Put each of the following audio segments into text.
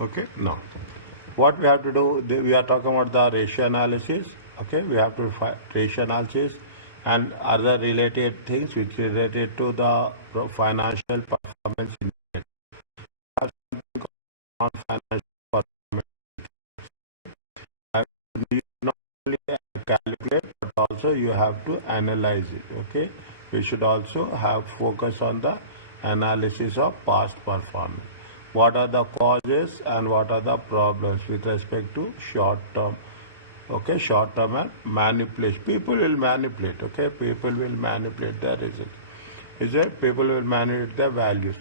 Okay, now what we have to do, we are talking about the ratio analysis. Okay, we have to ratio analysis and other related things which related to the financial performance indicator. Non-financial performance. You not only calculate but also you have to analyze it. Okay, we should also have focus on the analysis of past performance. What are the causes and what are the problems with respect to short term? Okay, short term and manipulation. People will manipulate. Okay, people will manipulate the result. Is it? People will manipulate the values.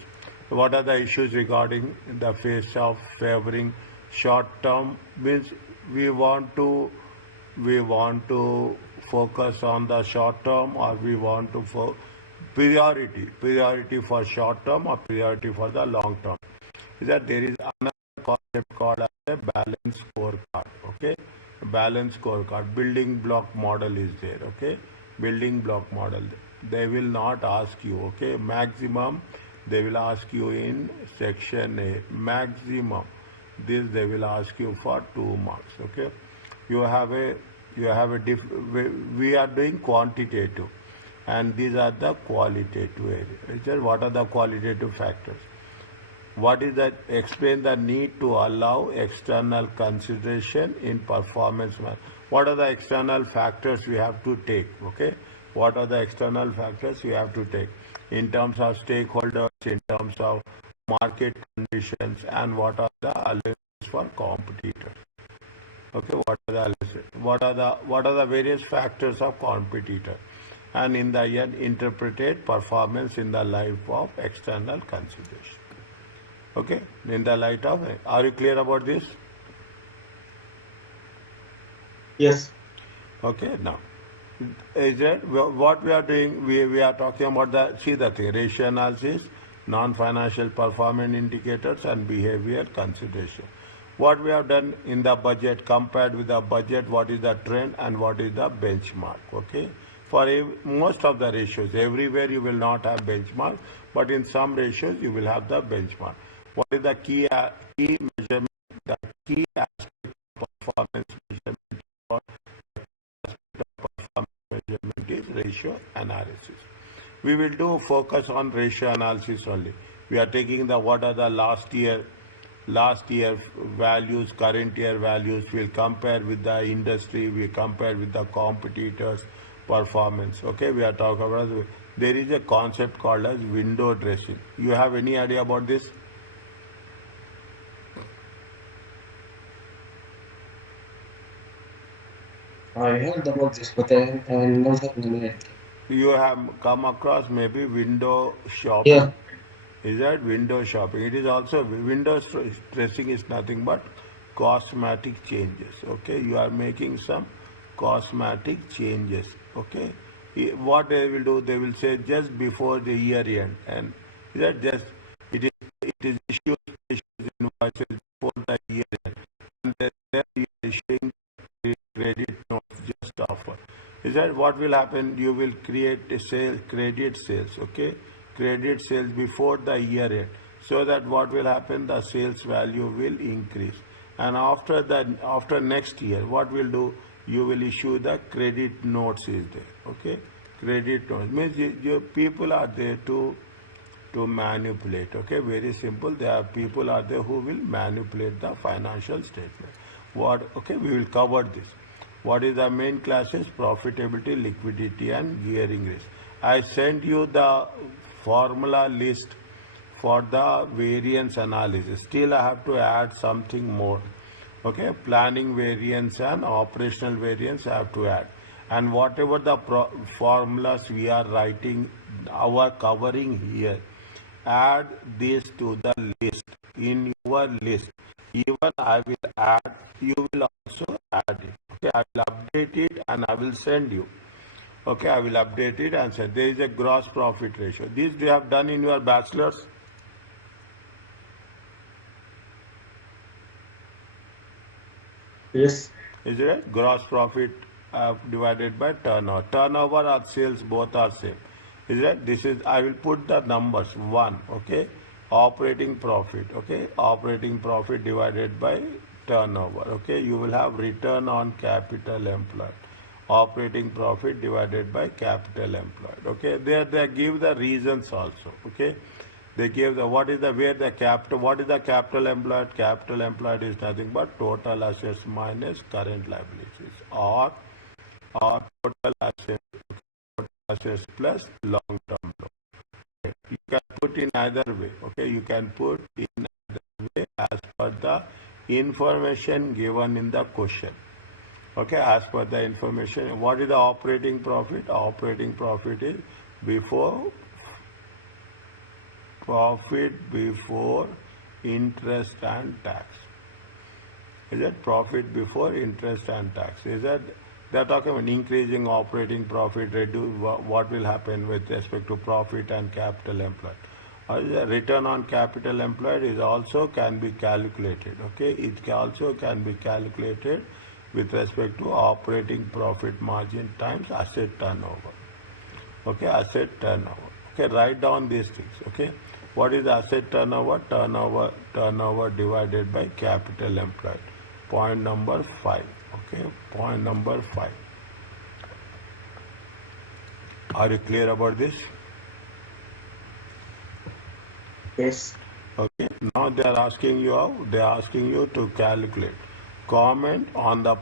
What are the issues regarding the face of favoring short term? Means we want to focus on the short term, or we want to priority for short term or priority for the long term. Is that there is another concept called as a balance scorecard. Okay, balance scorecard building block model is there. Okay, building block model. They will not ask you. Okay, maximum they will ask you in section A. Maximum this they will ask you for 2 marks. Okay, you have a we are doing quantitative, and these are the qualitative areas. What are the qualitative factors? What is that? Explain the need to allow external consideration in performance. What are the external factors we have to take? Okay, what are the external factors we have to take in terms of stakeholders, in terms of market conditions, and what are the allowances for competitors? Okay, what are the various factors of competitor, and in the end interpreted performance in the light of external consideration. Okay, in the light of, are you clear about this? Yes. Okay, now is that what we are doing? We are talking about the thing, ratio analysis, non-financial performance indicators, and behavior consideration. What we have done in the budget, compared with the budget, what is the trend and what is the benchmark. Okay, for most of the ratios, everywhere you will not have benchmark, but in some ratios you will have the benchmark. What is the key measurement? The key aspect of performance measurement or performance measurement is ratio analysis. We will do focus on ratio analysis only. We are taking the what are the last year values, current year values. We'll compare with the industry, we compare with the competitors performance. Okay, we are talking about, there is a concept called as window dressing. You have any idea about this? I heard about this, but I never knew it. You have come across maybe window Yeah. shopping. Is that window shopping? It is also window dressing is nothing but cosmetic changes. Okay, you are making some cosmetic changes. Okay, what they will do? They will say just before the year end, and is that just it is issued invoices before the year end, and then you are issuing credit notes just offer. Is that what will happen? You will create a sale, credit sales. Okay, credit sales before the year end, so that what will happen? The sales value will increase, and after next year, what will do? You will issue the credit notes. Is there? Okay, credit notes means your people are there to manipulate. Okay, very simple. There are people are there who will manipulate the financial statement. What? Okay, we will cover this. What is the main classes? Profitability, liquidity, and gearing risk. I sent you the formula list for the variance analysis. Still, I have to add something more. Okay, planning variance and operational variance I have to add. And whatever the formulas we are writing, our covering here, add this to the list, in your list. Even I will add, you will also add it. Okay, I will update it and I will send you. Okay, I will update it and say there is a gross profit ratio. This you have done in your bachelor's. Yes. Is it gross profit divided by turnover? Turnover or sales both are same. Is it? This is, I will put the numbers 1. Okay, operating profit, okay, operating profit divided by turnover, okay, you will have return on capital employed, operating profit divided by capital employed, okay. There they give the reasons also, okay. They give the what is the where the capital, what is the capital employed. Capital employed is nothing but total assets minus current liabilities, or total assets plus long term loan. You can put in either way, okay. You can put in either way as per the information given in the question, okay. As per the information, what is the operating profit? Operating profit is before profit before interest and tax. Is it profit before interest and tax? Is that they're talking about increasing operating profit, reduce what will happen with respect to profit and capital employed. Or the return on capital employed is also can be calculated. Okay, it also can be calculated with respect to operating profit margin times asset turnover. Okay, asset turnover. Okay, write down these things. Okay, what is asset turnover? Turnover divided by capital employed. Point number 5. Okay, point number 5. Are you clear about this? Yes. Okay, now they are asking you to calculate. Comment on the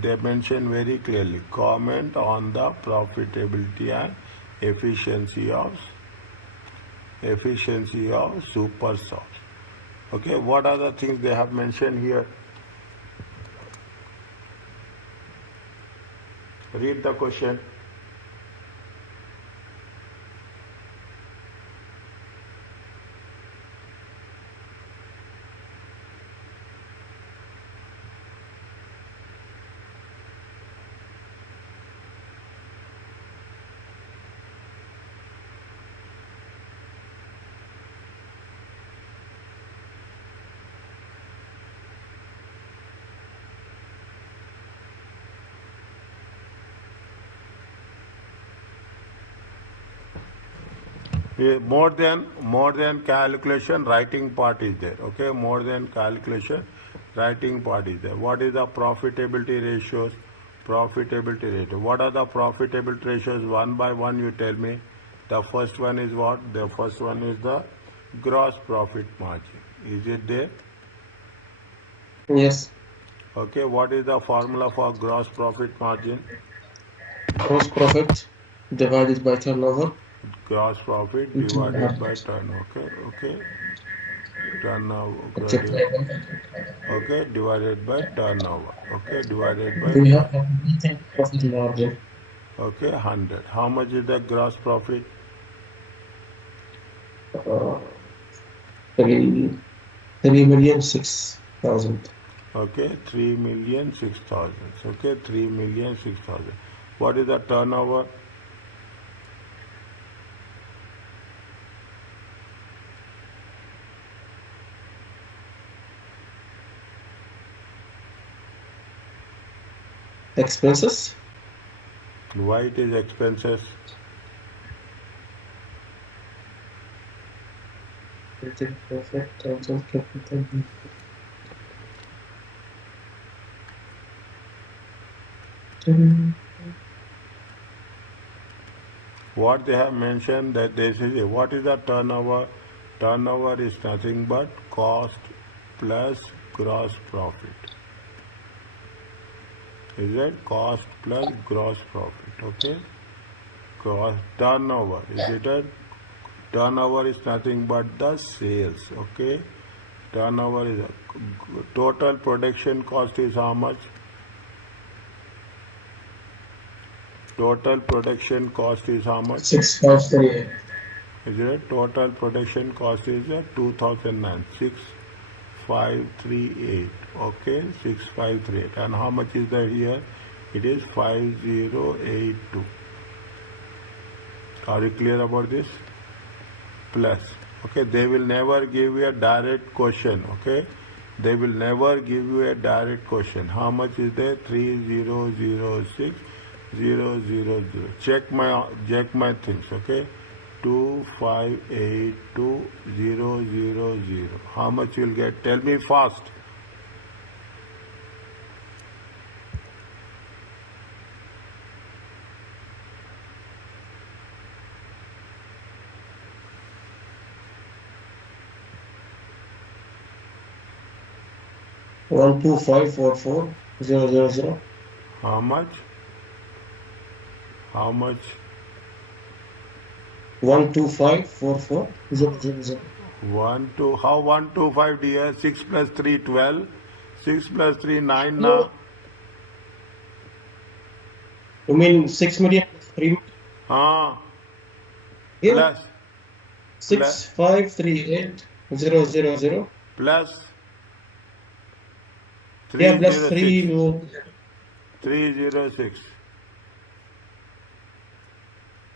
they mention very clearly. Comment on the profitability and efficiency of super source. Okay, what are the things they have mentioned here? Read the question. More than calculation, writing part is there. Okay, more than calculation, writing part is there. What is the profitability ratios? Profitability ratio. What are the profitability ratios? One by one, you tell me. The first one is what? The first one is the gross profit margin. Is it there? Yes. Okay, what is the formula for gross profit margin? Gross profit divided by turnover Gross profit into divided by turnover. Okay. Turnover multiply by. okay, divided by turnover. Okay, divided by We have operating profit margin. okay, 100. How much is the gross profit? Uh, 3,006,000. Okay, 3,006,000. Okay, 3,006,000. What is the turnover? Expenses Why it is expenses? operating profit total capital. What they have mentioned that this is what is the turnover? Turnover is nothing but cost plus gross profit. Is it cost plus gross profit? Okay. Cost turnover. Is it a turnover is nothing but the sales. Okay. Turnover is total production cost is how much? Total production cost is how much? 6,538. Is it total production cost is 2009 6538. Okay, 6538. And how much is the here? It is 5082. Are you clear about this? Plus. Okay, they will never give you a direct question. Okay, they will never give you a direct question. How much is there? 3006 000. Check my things. Okay, 2582 0. How much you'll get? Tell me fast. One two five four four zero zero zero. How much? How much? 12544 000. 125, dear? 6 plus 3, 12. 6 plus 3, 9 No, now. you mean 6 million plus 3 million? Yeah, Plus, plus, 6538000. plus Yeah, plus 306. 3 million. 306.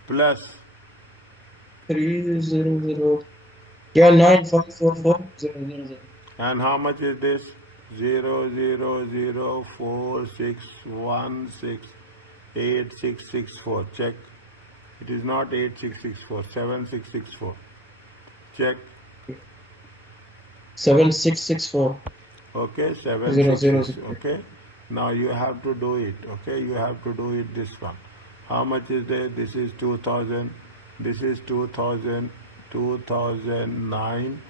Plus 300. Yeah, 9544000. and how much is this? 00046168664. Check. It is not 8664, 7664. Check. 7664 Okay, 000. 766. Okay. Now you have to do it. Okay, you have to do it this one. How much is there? This is 2000. This is 2000, 2009,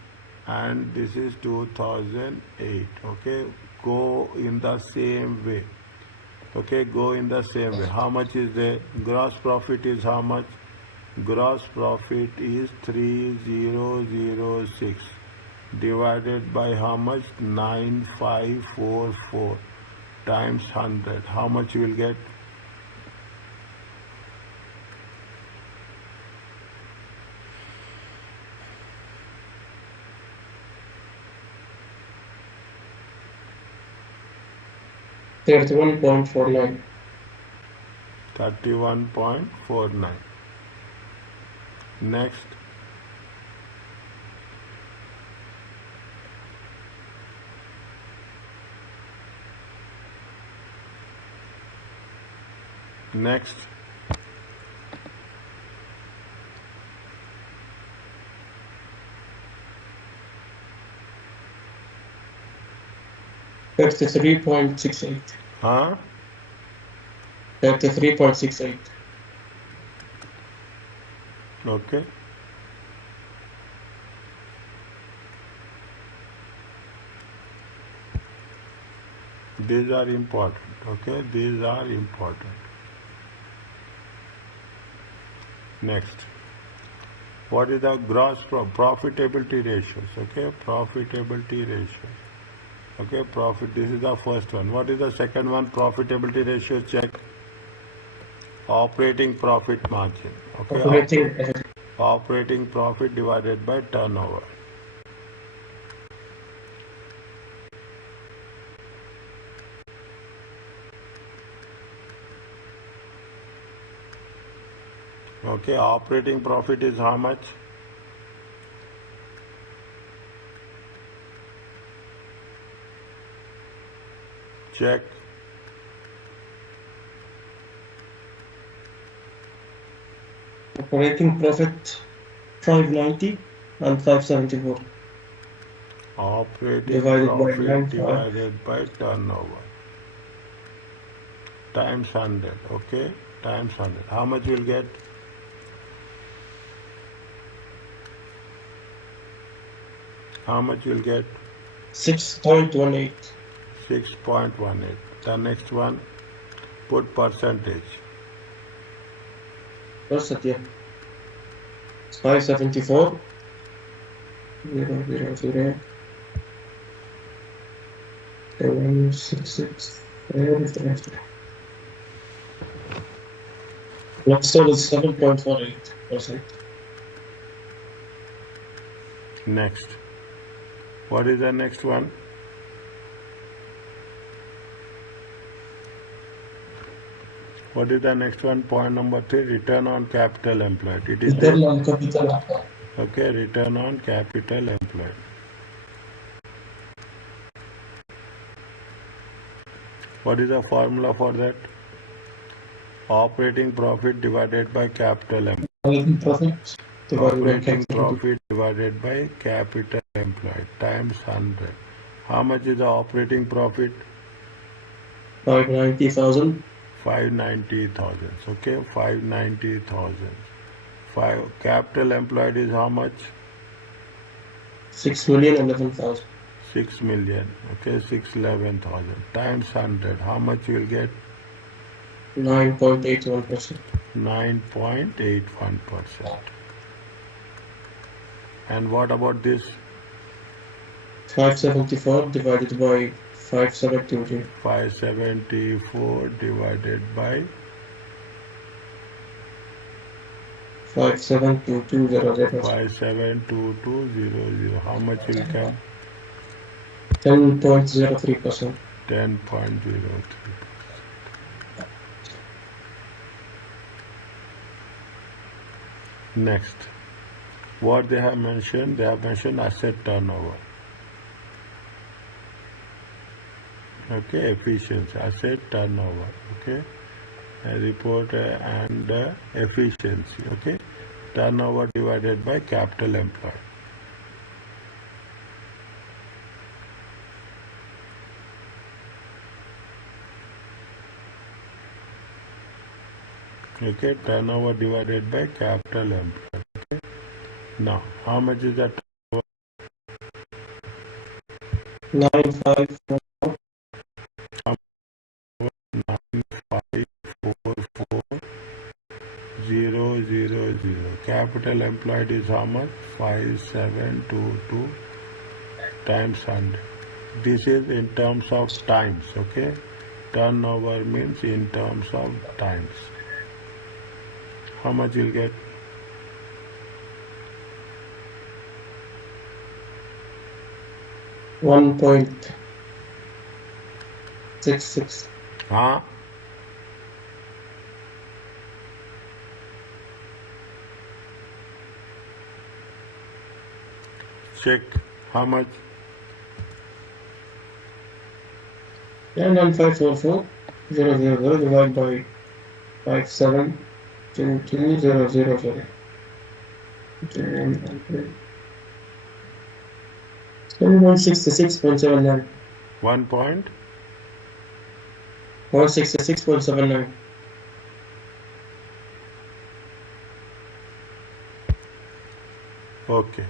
and this is 2008. Okay, go in the same way. Okay, go in the same way. How much is there? Gross profit is how much? Gross profit is 3006 divided by how much? 9544 times 100. How much you will get? $31.49. 31.49. Next. Next. $33.68. Huh? 33.68. Okay. These are important. Okay, these are important. Next. What is the gross profitability ratios? Okay, profitability ratios. Okay, profit. This is the first one. What is the second one? Profitability ratio. Check. Operating profit margin. Okay, Operating profit. operating profit divided by turnover. Okay, operating profit is how much? Check. Operating profit 590 and 574 Operating divided by profit 95. divided by turnover times 100. Okay, times 100. How much you will get? How much you will get? 6.18. 6.18. The next one, put percentage. Percent, yeah. 574 000 766 Next one is 7.48%. Next. What is the next one? What is the next one? Point number 3, return on capital employed. It is Return there. on capital employed. Okay, return on capital employed. What is the formula for that? Operating profit divided by capital employed. Operating profit divided by Operating capital profit divided by capital employed times 100. How much is the operating profit? 590,000. 590,000. Okay, 590,000. Capital employed is how much? 6,011,000. 6 million. Okay, 611,000 times 100. How much you will get? 9.81%. 9.81%. And what about this? 574 divided by 5722. 574 divided by 572200. 572200. How much will come? 10.03%. 10.03. Next, what they have mentioned asset turnover. Okay, efficiency, asset turnover. Okay, report and efficiency. Okay, turnover divided by capital employed. Okay, turnover divided by capital employed. Okay, now how much is that? 954. 9544,000. Capital employed is how much? 5722 times 100. This is in terms of times. Okay, turnover means in terms of times. How much you'll get? 1.66. Huh? Check. How much? 99544,000 divided by 5722,000. 166.79. 1 point? 166.79. Okay.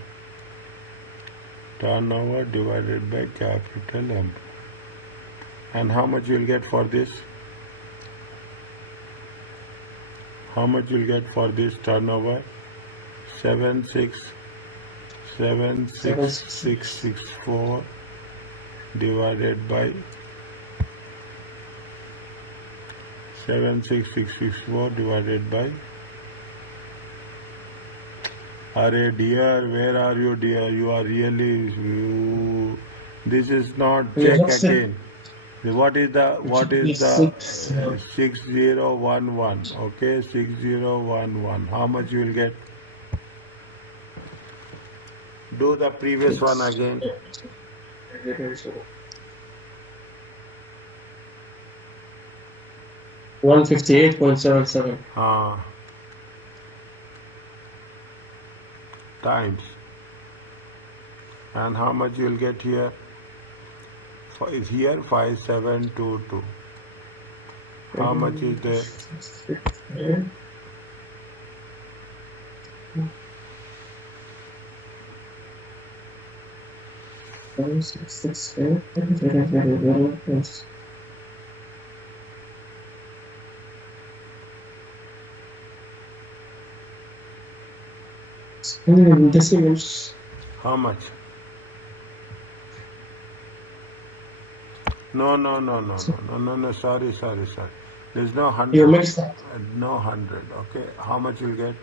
Turnover divided by capital employed. And how much you'll get for this? How much you'll get for this turnover? 76664 divided by 76664 divided by. Arey dear, where are you, dear? You are really this is not check again. What is the 6011? Okay, 6011. How much you will get? Do the previous one again. 158.77. Times. And how much you will get here? Here 5722. How much is there? 166. Decimals. How much? No. Sorry. There's no 100. You mixed that. No 100. Okay. How much you'll get?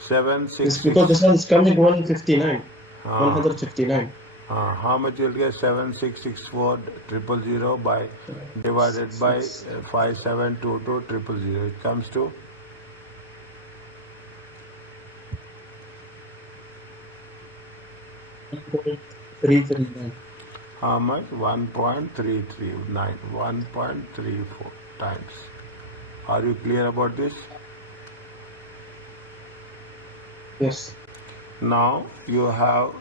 766. It's because this one is coming 159. 159. How much you'll get? 7664000 by divided by 572200. It comes to 1.339. how much? 1.339. 1.34 times. Are you clear about this? Yes. Now you have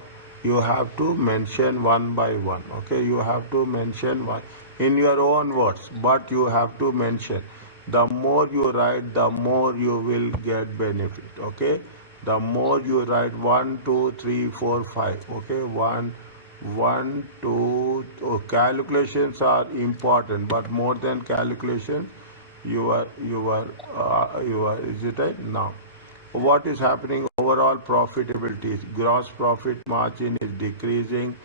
to mention one by one. Okay, you have to mention one in your own words, but you have to mention. The more you write, the more you will get benefit. Okay, the more you write, one, two, three, four, five. Okay, one, two. Oh, calculations are important, but more than calculations, your is it right now? What is happening? Overall profitability is gross profit margin is decreasing.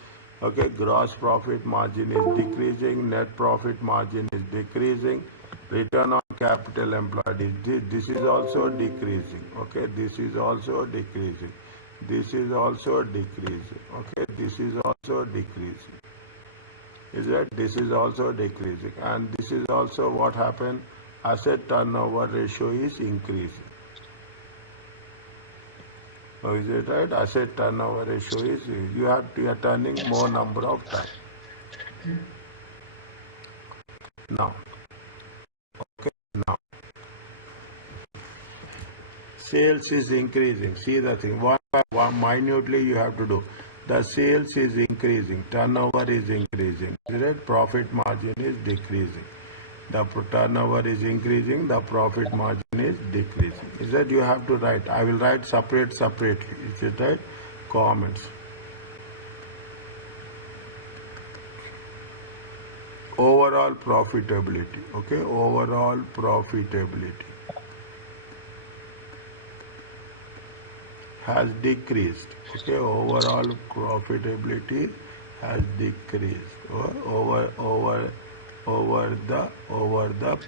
Okay, gross profit margin is decreasing, net profit margin is decreasing, return on capital employed is this is also decreasing. Okay, this is also decreasing, this is also decreasing. Okay, this is also decreasing, is that this is also decreasing, and this is also what happened. Asset turnover ratio is increasing. Oh, is it right? Asset turnover ratio is you are turning more number of time. Now, okay, now sales is increasing. See the thing one by one minutely you have to do. The sales is increasing, turnover is increasing. Is it right? Profit margin is decreasing. The turnover is increasing, the profit margin is decreasing. Is that you have to write? I will write separately. Is it right? Comments. Overall profitability. Okay, overall profitability has decreased. Okay, overall profitability has decreased over the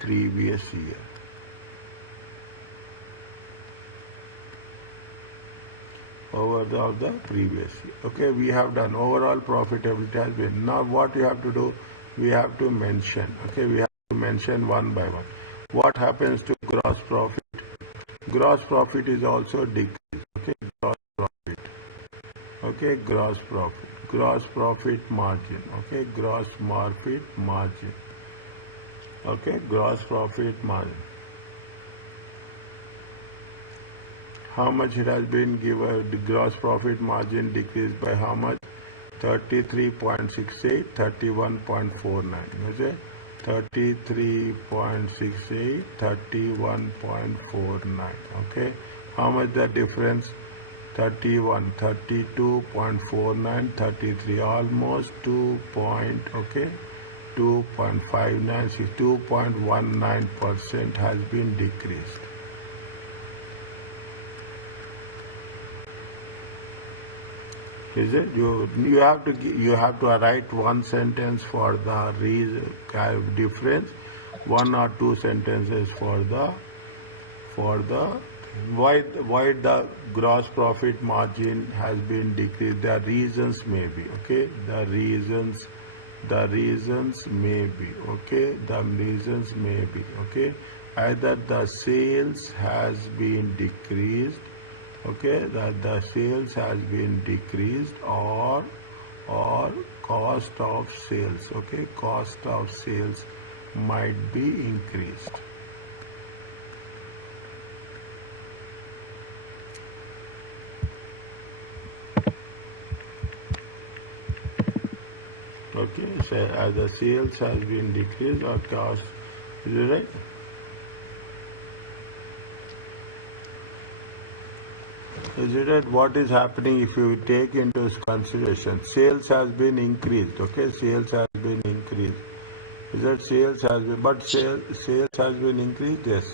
previous year. Of the previous year. Okay, we have done overall profitability has been. Now what you have to do? We have to mention. Okay, we have to mention one by one. What happens to gross profit? Gross profit is also decreased. Okay, gross profit. Okay, gross profit margin. Okay, gross profit margin. Okay, gross profit margin. How much it has been given? The gross profit margin decreased by how much? 33.68, 31.49. Is it? 33.68, 31.49. Okay. How much the difference? 31, 32.49, 33. Almost 2 point. Okay. 2.59, 2.19% has been decreased. Is it? You have to write one sentence for the difference, one or two sentences for the why the gross profit margin has been decreased. The reasons may be okay. The reasons may be okay. The reasons may be okay. Either the sales has been decreased. Okay, that the sales has been decreased or cost of sales. Okay, cost of sales might be increased. Okay, so as the sales has been decreased or cost, is it right? Is it right? What is happening if you take into consideration sales has been increased? Okay, sales has been increased. Is that sales has been, but sales has been increased? Yes.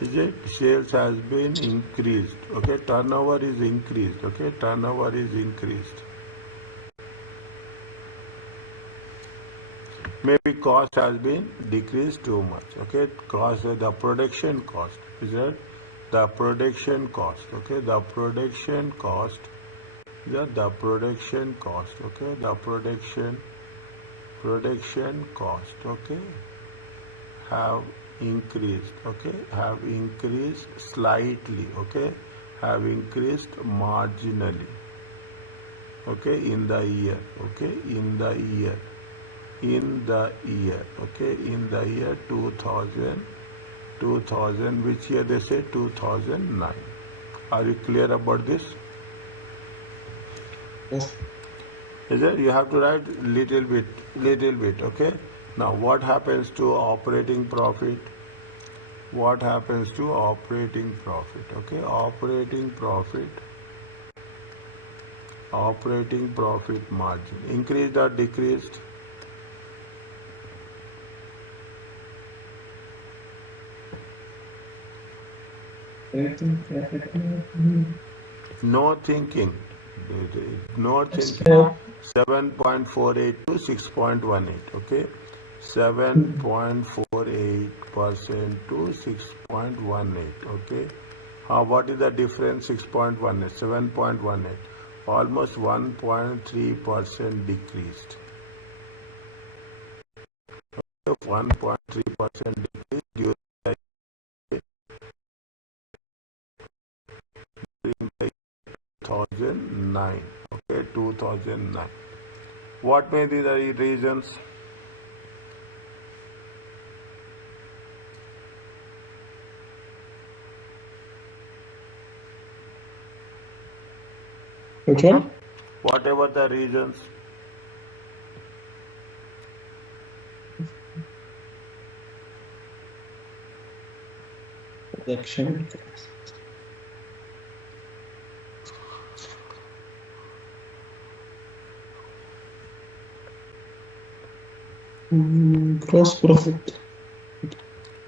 Is it? Sales has been increased. Okay, turnover is increased. Okay, turnover is increased. Maybe cost has been decreased too much. Okay, cost, the production cost. Is that? The production cost. Okay, the production cost. The production cost. Okay, the production cost. Okay, have increased. Okay, have increased slightly. Okay, have increased marginally. Okay, in the year. Okay, in the year. Okay, in the year 2000, which year they say 2009. Are you clear about this? Yes. Is it? You have to write little bit, okay? Now, what happens to operating profit? What happens to operating profit? Okay, operating profit margin. Increased or decreased? Rating profit. No thinking. No It's thinking. more. 7.48 to 6.18. Okay. 7.48% to 6.18. Okay. What is the difference? 6.18, 7.18. Almost 1.3% decreased. 1.3% decrease during the 2009. Okay, 2009. What may be the reasons? Which one? Whatever the reasons. Production. Gross profit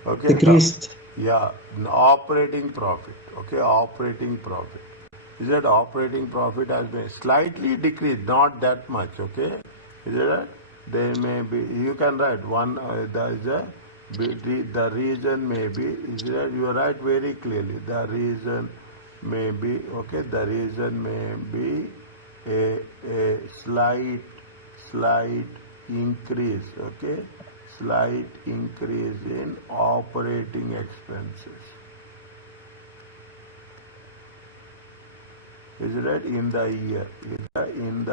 Okay, decreased. yeah, operating profit. Okay, operating profit. Is that operating profit has been slightly decreased, not that much. Okay, is that there may be, you can write one. There is a the reason may be, is that you write very clearly. The reason may be, okay. The reason may be a slight increase. Okay, slight increase in operating expenses. Is that in the year? In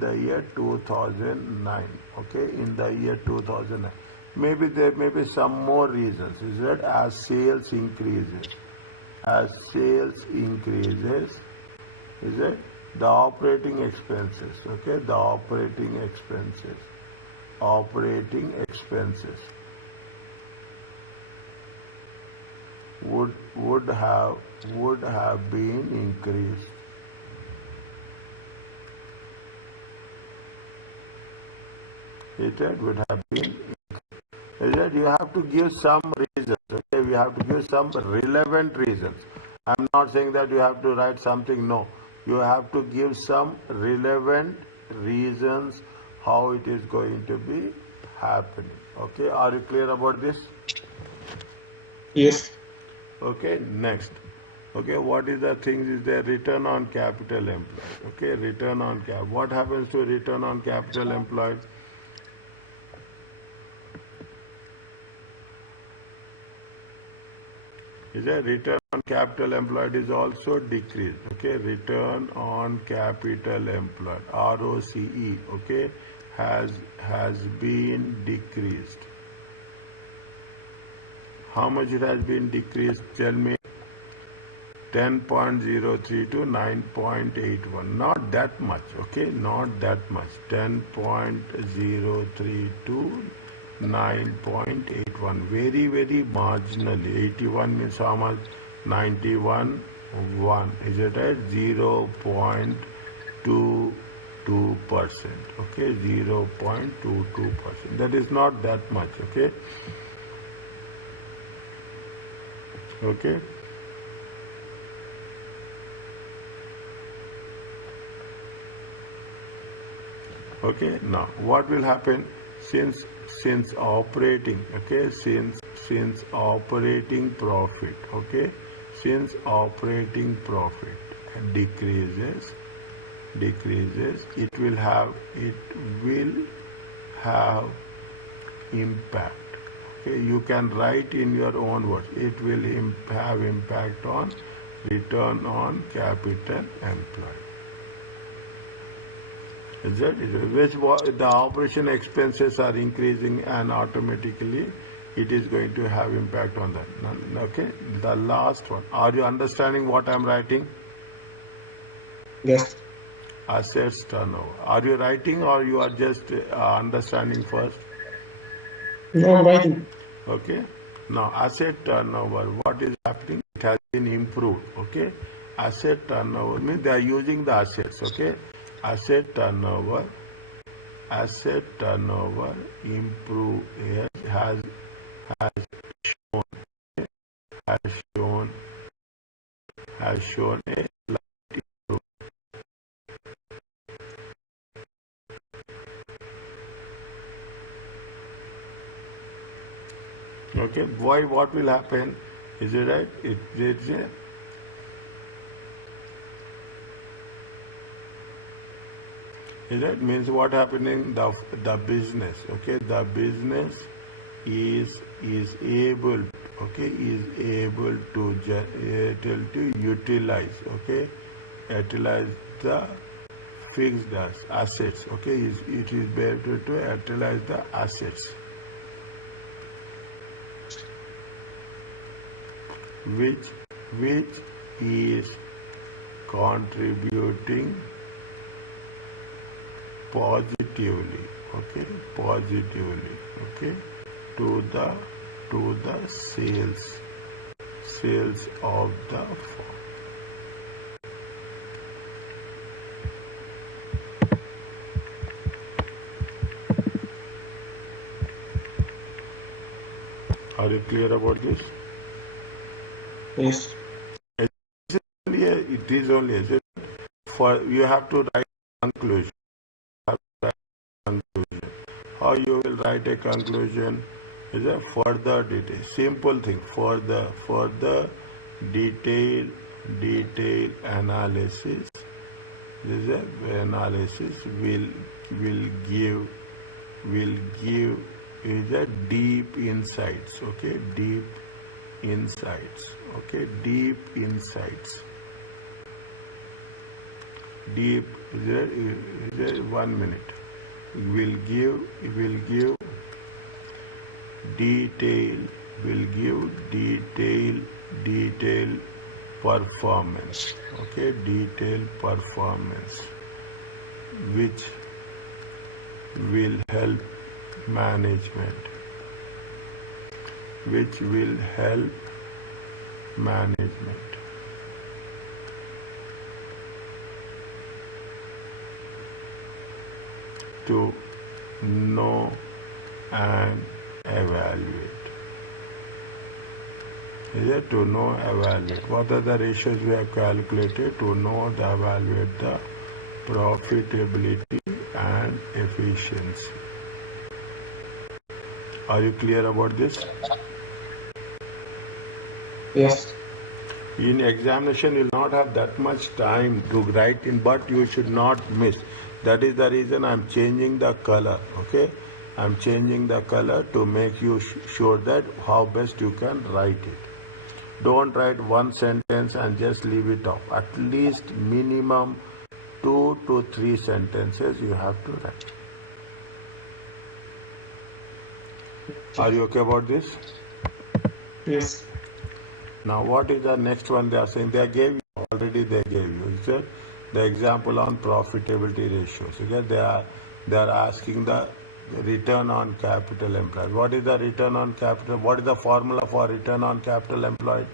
the year 2009. Okay, in the year 2009. Maybe there may be some more reasons. Is that as sales increases? As sales increases, is it the operating expenses? Okay, the operating expenses would have been increased. It would have been. Is that you have to give some reasons. Okay, we have to give some relevant reasons. I'm not saying that you have to write something. No, you have to give some relevant reasons how it is going to be happening. Okay, are you clear about this? Yes. Okay, next. Okay, what is the thing is the return on capital employed. Okay, return on cap. What happens to return on capital employed? Is a return on capital employed is also decreased. Okay, return on capital employed, ROCE. Okay, has been decreased. How much it has been decreased? Tell me. 10.03 to 9.81. Not that much. Okay, not that much. 10.03 to 9.81. Very marginally. 81 means how much? 91 1. Is it at 0.22%? Okay, 0.22%. That is not that much. Okay. Okay. Okay, now what will happen since operating, okay, since operating profit, okay, since operating profit decreases, it will have impact. Okay, you can write in your own words. It will have impact on return on capital employed. Which the operation expenses are increasing and automatically it is going to have impact on that. Okay, the last one. Are you understanding what I'm writing? Yes. Assets turnover. Are you writing or you are just understanding first? No, I'm writing. Okay. Now asset turnover, what is happening? It has been improved. Okay. Asset turnover means they are using the assets. Okay. Asset turnover, improve has has shown has shown a okay. Why? What will happen? Is it right? It's a that means what happening the business, okay, the business is able, okay, is able to utilize, okay, utilize the fixed assets, okay, it is able to utilize the assets which is contributing positively, okay, positively, okay, to the sales of the firm. Are you clear about this? Yes. It is only for you have to write conclusion. How you will write a conclusion is a further detail. Simple thing. For the detail analysis. This is a analysis will give is a deep insights. Okay, deep insights. Okay, deep insights. Deep is there 1 minute. Will give detail detail performance, okay, detail performance which will help management to know and evaluate. Is it to know, evaluate? What are the ratios we have calculated to know, evaluate the profitability and efficiency? Are you clear about this? Yes. In examination, you will not have that much time to write in, but you should not miss. That is the reason I'm changing the color. Okay, I'm changing the color to make you sure that how best you can write it. Don't write one sentence and just leave it off. At least minimum 2 to 3 sentences you have to write. Are you okay about this? Yes. Now, what is the next one they are saying? They gave you already. They gave you. Is that the example on profitability ratios? Okay, they are asking the return on capital employed. What is the return on capital? What is the formula for return on capital employed?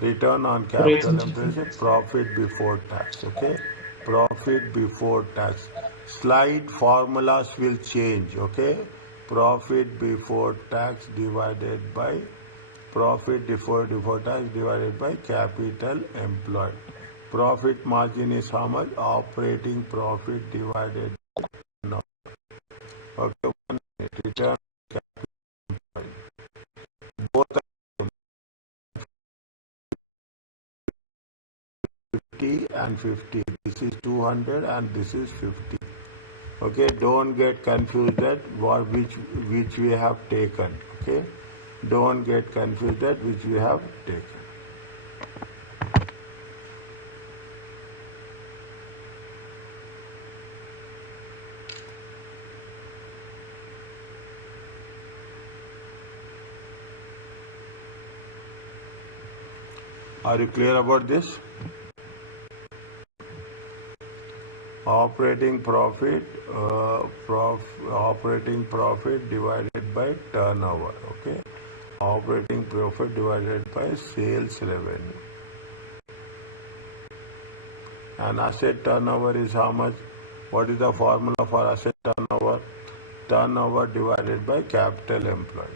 Return on capital employed is profit before tax. Okay, profit before tax. Slight formulas will change. Okay, profit before tax divided by profit before tax divided by capital employed. Profit margin is how much? Operating profit divided by no. Okay, 1 minute. Return both are 50 and 50. This is 200 and this is 50. Okay, don't get confused that which we have taken. Okay, don't get confused that which we have taken. Are you clear about this? Operating profit, operating profit divided by turnover. Okay, operating profit divided by sales revenue. And asset turnover is how much? What is the formula for asset turnover? Turnover divided by capital employed.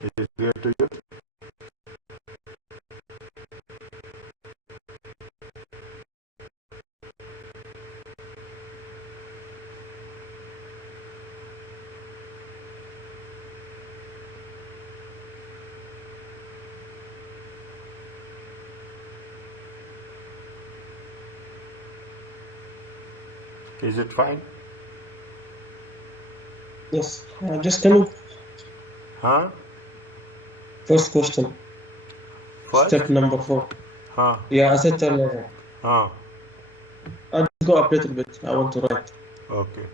Is it clear to you? Is it fine? Yes. Just tell me Huh? first question. First? Step number 4. Huh? Yeah, asset turnover. Huh? I'll just go up a little bit. I want to write. Okay.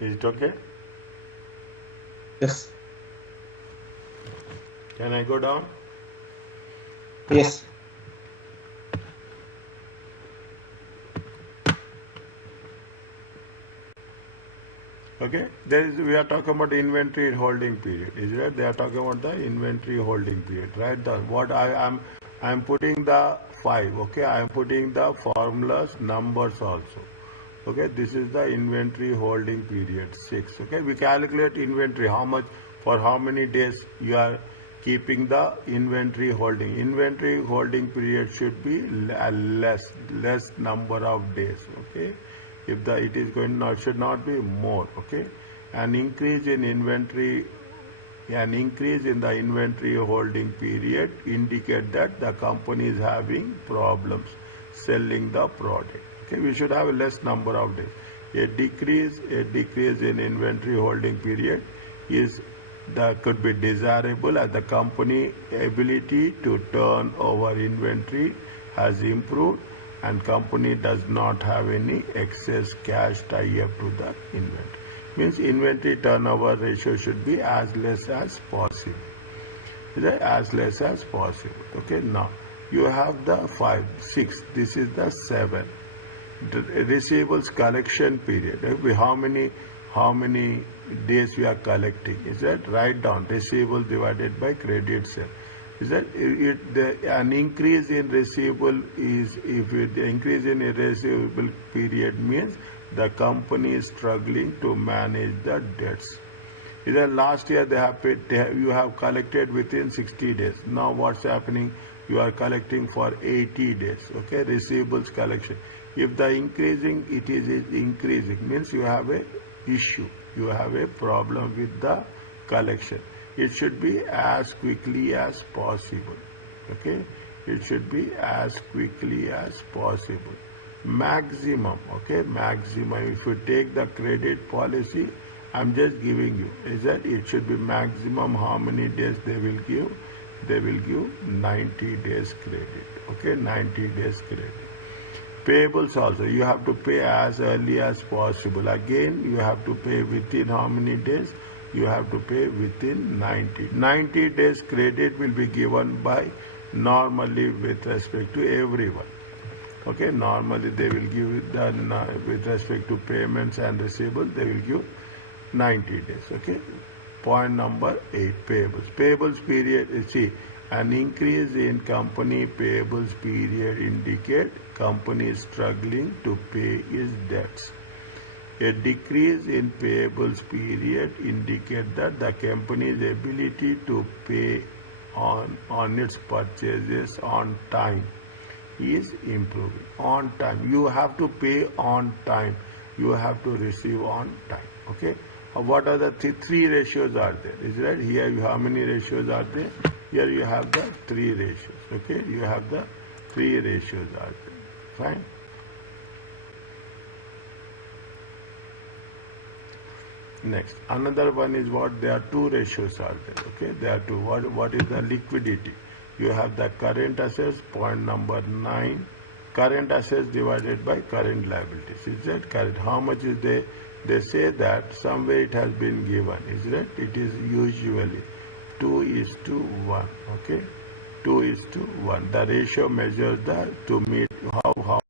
Is it okay? Yes. Can I go down? Yes. Okay. We are talking about inventory holding period. Is it right? They are talking about the inventory holding period. Right down. What I'm putting the 5. Okay. I'm putting the formulas, numbers also. Okay. This is the inventory holding period 6. Okay. We calculate inventory. How much for how many days you are keeping the inventory holding. Inventory holding period should be less number of days. Okay. If the it is going not should not be more. Okay. An increase in inventory, an increase in the inventory holding period indicate that the company is having problems selling the product. Okay, we should have a less number of days. A decrease in inventory holding period is that could be desirable as the company ability to turn over inventory has improved and company does not have any excess cash tie up to the inventory. Means inventory turnover ratio should be as less as possible. Right? As less as possible. Okay, now you have the 5, 6, this is the 7. The receivables collection period. Right? How many days we are collecting? Is that write down receivables divided by credit sale. Is that an increase in receivable is if the increase in a receivable period means the company is struggling to manage the debts. Either last year they have paid, you have collected within 60 days. Now what's happening? You are collecting for 80 days. Okay, receivables collection. If the increasing, it is increasing means you have a issue. You have a problem with the collection. It should be as quickly as possible. Okay, it should be as quickly as possible. Maximum. Okay, maximum. If you take the credit policy, I'm just giving you is that it should be maximum how many days they will give? They will give 90 days credit. Okay, 90 days credit. Payables also, you have to pay as early as possible. Again, you have to pay within how many days? You have to pay within 90. 90 days credit will be given by normally with respect to everyone. Okay, normally they will give it done with respect to payments and receivables, they will give 90 days. Okay, point number 8, payables. Payables period, see, an increase in company payables period indicate company is struggling to pay its debts. A decrease in payables period indicates that the company's ability to pay on its purchases on time is improving. On time, you have to pay on time, you have to receive on time. Okay, what are the three ratios are there? Is right here, how many ratios are there? Here you have the three ratios. Okay, you have the three ratios are there. Fine. Next, another one is what? There are two ratios are there. Okay, there are two. What is the liquidity? You have the current assets, point number 9. Current assets divided by current liabilities. Is that correct? How much is there? They say that somewhere it has been given. Is that? It is usually 2:1. Okay, 2:1. The ratio measures the to meet how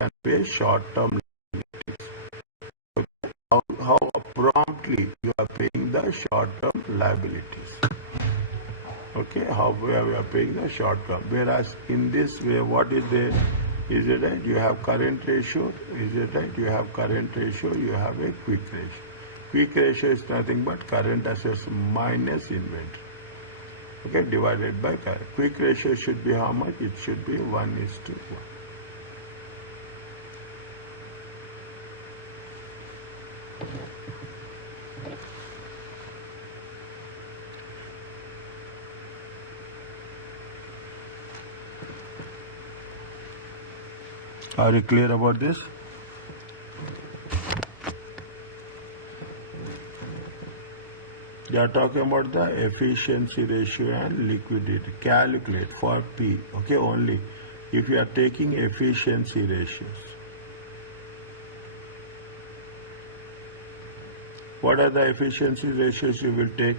can pay short term. How promptly you are paying the short term liabilities. Okay, how we are paying the short term. Whereas in this way, what is there? Is it right? You have current ratio. Is it right? You have current ratio. You have a quick ratio. Quick ratio is nothing but current assets minus inventory. Okay, divided by current. Quick ratio should be how much? It should be 1:1. Are you clear about this? They are talking about the efficiency ratio and liquidity. Calculate for P. Okay, only if you are taking efficiency ratios. What are the efficiency ratios you will take?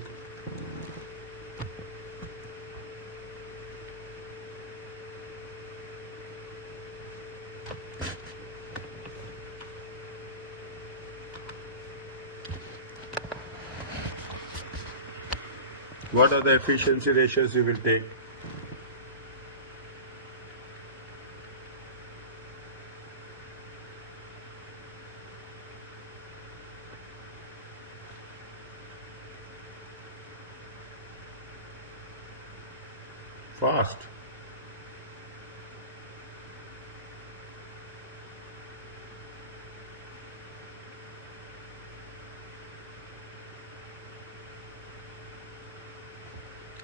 What are the efficiency ratios you will take? Fast.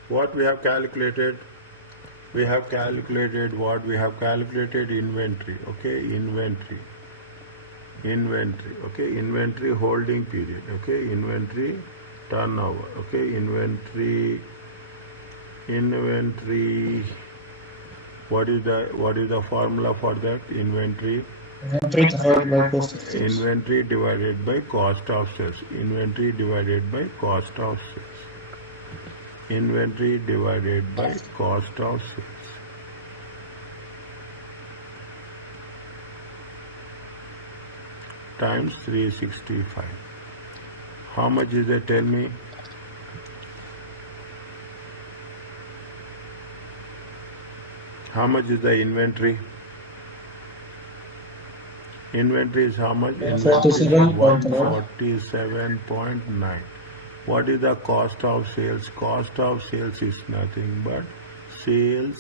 What we have calculated? We have calculated what? We have calculated inventory. Okay, inventory. Okay, inventory holding period. Okay, inventory turnover. Okay, inventory. What is the formula for that? Inventory Inventory divided by cost of sales. Inventory divided by cost of sales. Inventory divided by cost of sales. Inventory divided by cost of sales. Times 365. How much is it? Tell me. How much is the inventory? Inventory is how much? Inventory is 147.9. What is the cost of sales? Cost of sales is nothing but sales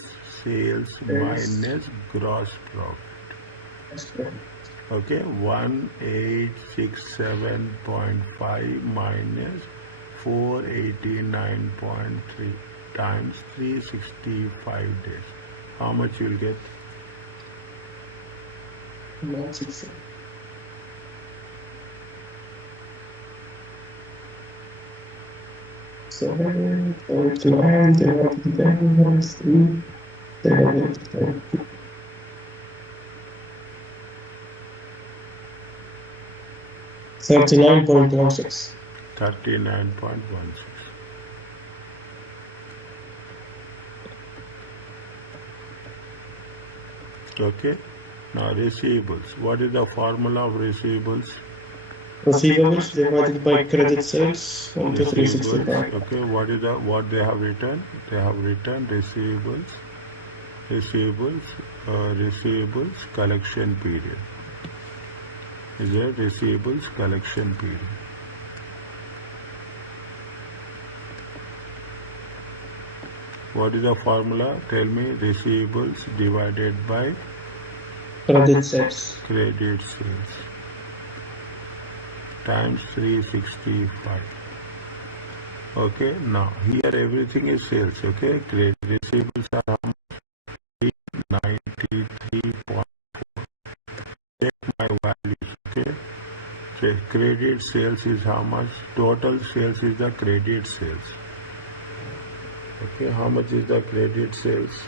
minus gross profit. Okay, 1867.5 minus 489.3 times 365 days. How much you will get? 160. So 49 divided by 3 $39.16. 39.16. Okay. Now receivables. What is the formula of receivables? Receivables divided by credit sales into Receivables. 365. Okay. What they have written? They have written receivables, receivables collection period. Is there receivables collection period? What is the formula? Tell me. Receivables divided by Credit sales. credit sales times 365. Okay, now here everything is sales. Okay, credit receivables are how much? 93.4. Check my values. Okay, so credit sales is how much? Total sales is the credit sales. Okay, how much is the credit sales?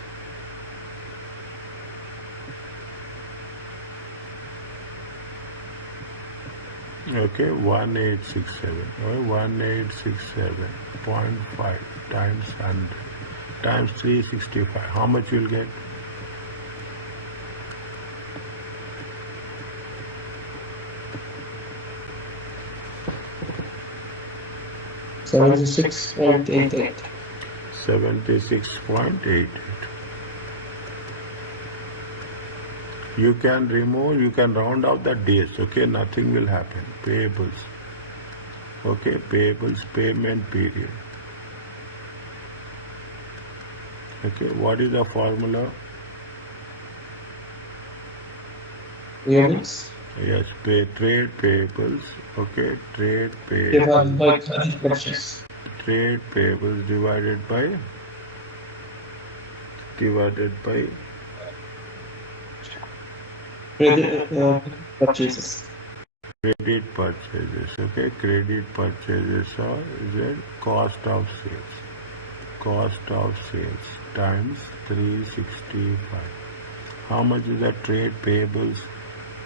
Okay, 1867. Okay, 1867.5 times 100 times 365. How much you'll get? $76.88. 76.88. You can remove, you can round off the days. Okay, nothing will happen. Payables. Okay, payables, payment period. Okay, what is the formula? Units Yes, trade payables. Okay, trade divided by payables. credit purchase. Trade payables divided by Credit purchases. credit purchases. Okay, credit purchases are the cost of sales. Cost of sales times 365. How much is the trade payables?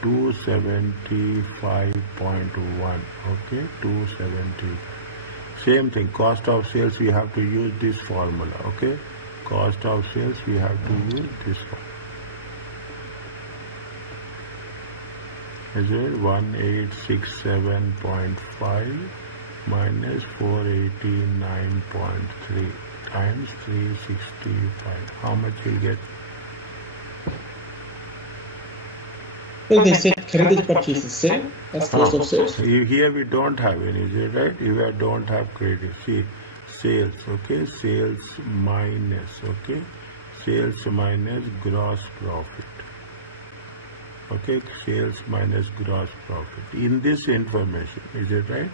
275.1. Okay, 270. Same thing. Cost of sales, we have to use this formula. Okay, cost of sales, we have to use this one. Is it 1867.5 minus 489.3 times 365? How much you'll get? So they said credit purchases same as cost of sales. Here we don't have any, is it right? Here don't have credit. See, sales, okay? Sales minus, okay? Sales minus gross profit. Okay, sales minus gross profit. In this information, is it right?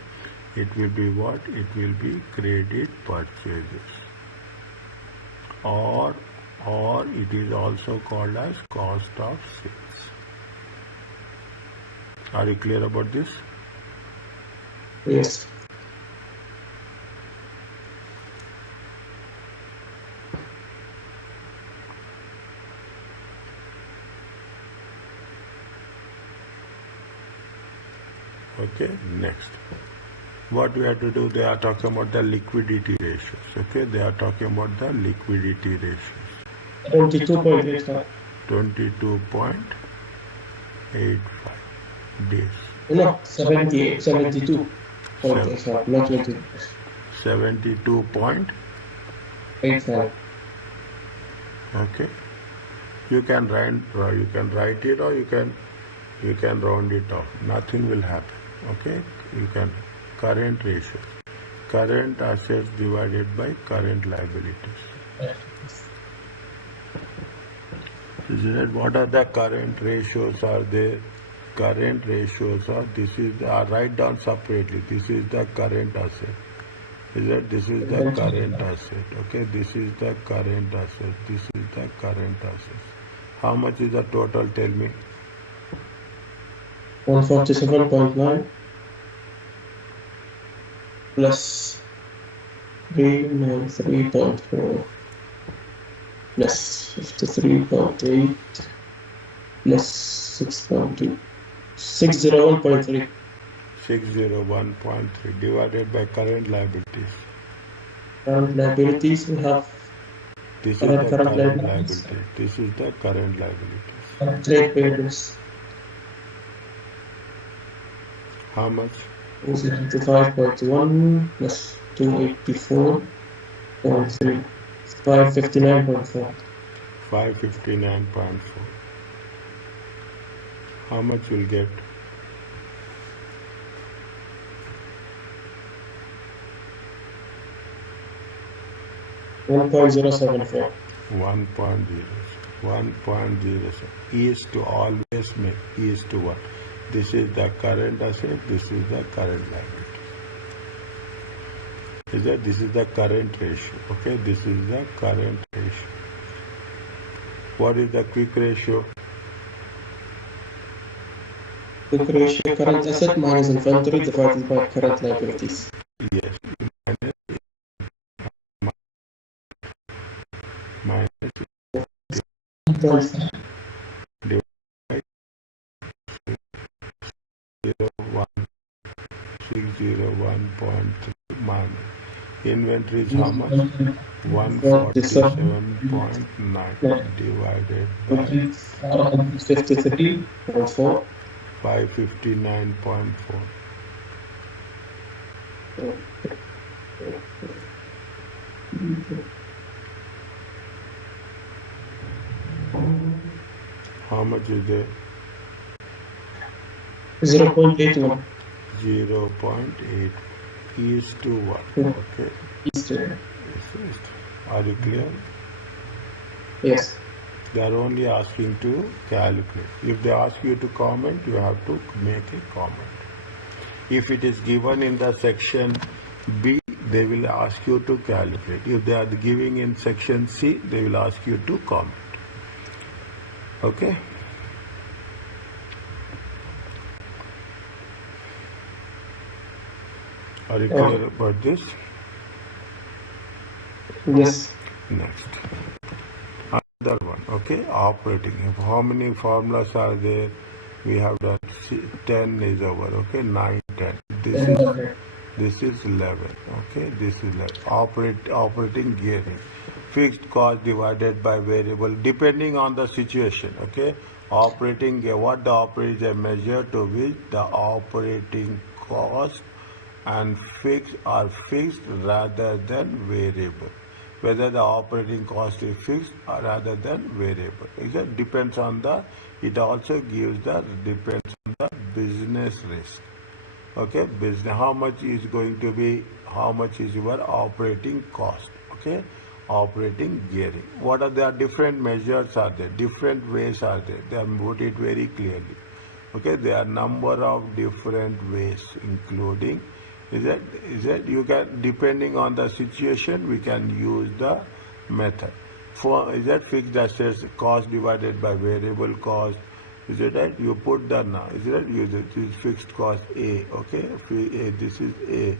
It will be what? It will be credit purchases. Or it is also called as cost of sales. Are you clear about this? Yes. Okay, next. What we have to do, they are talking about the liquidity ratios. Okay, they are talking about the liquidity ratios. 22.85. 22.85 days. No, 78, 72.85, not 20. 72.85. Okay. You can write it, or you can round it off. Nothing will happen. Okay. You can current ratio. Current assets divided by current liabilities. Is it? What are the current ratios? Are there? Current ratios are, this is, write down separately. This is the current asset. Is that? This is the current asset. Okay. This is the current asset. This is the current asset. How much is the total? Tell me. 147.9 plus 393.4. plus 53.8 plus 6.2. 601.3. 601.3 divided by current liabilities. Current liabilities, we have This is the current current liabilities. liability. This is the current liabilities. Trade payables. How much? 275.1 plus 284.3. 559.4. 559.4. How much will get? 1.074. 1.0. 1.07 is to always make is to what? This is the current asset, this is the current liability. Is that this is the current ratio? Okay, this is the current ratio. What is the quick ratio? Quick ratio, current asset minus inventory divided by current liabilities. Yes, minus 1.5. divided by 601.3 minus. Inventory is how much? 147.9 divided by 453.4. 559.4. How much is there? 0.81. 0.8 is to what? Okay. Are you clear? Yes. They are only asking to calculate. If they ask you to comment, you have to make a comment. If it is given in the section B, they will ask you to calculate. If they are giving in section C, they will ask you to comment. Okay? Are you clear about this? Yes. Next. Another one, okay? Operating. How many formulas are there? We have done 10 is over, okay? 9, 10. This is 11, okay? This is 11. Operating gearing. Fixed cost divided by variable, depending on the situation, okay? Operating, what the operator is a measure to which the operating cost and fixed are fixed rather than variable. Whether the operating cost is fixed or rather than variable. It depends on the, it also gives the, depends on the business risk. Okay, business, how much is going to be, how much is your operating cost, okay? Operating gearing. What are the different measures are there, different ways are there, they have put it very clearly. Okay, there are number of different ways, including, is that you can, depending on the situation, we can use the method. For, is that fixed assets cost divided by variable cost, is it right? You put the now, is it right? Use it, this is fixed cost A, okay? This is A.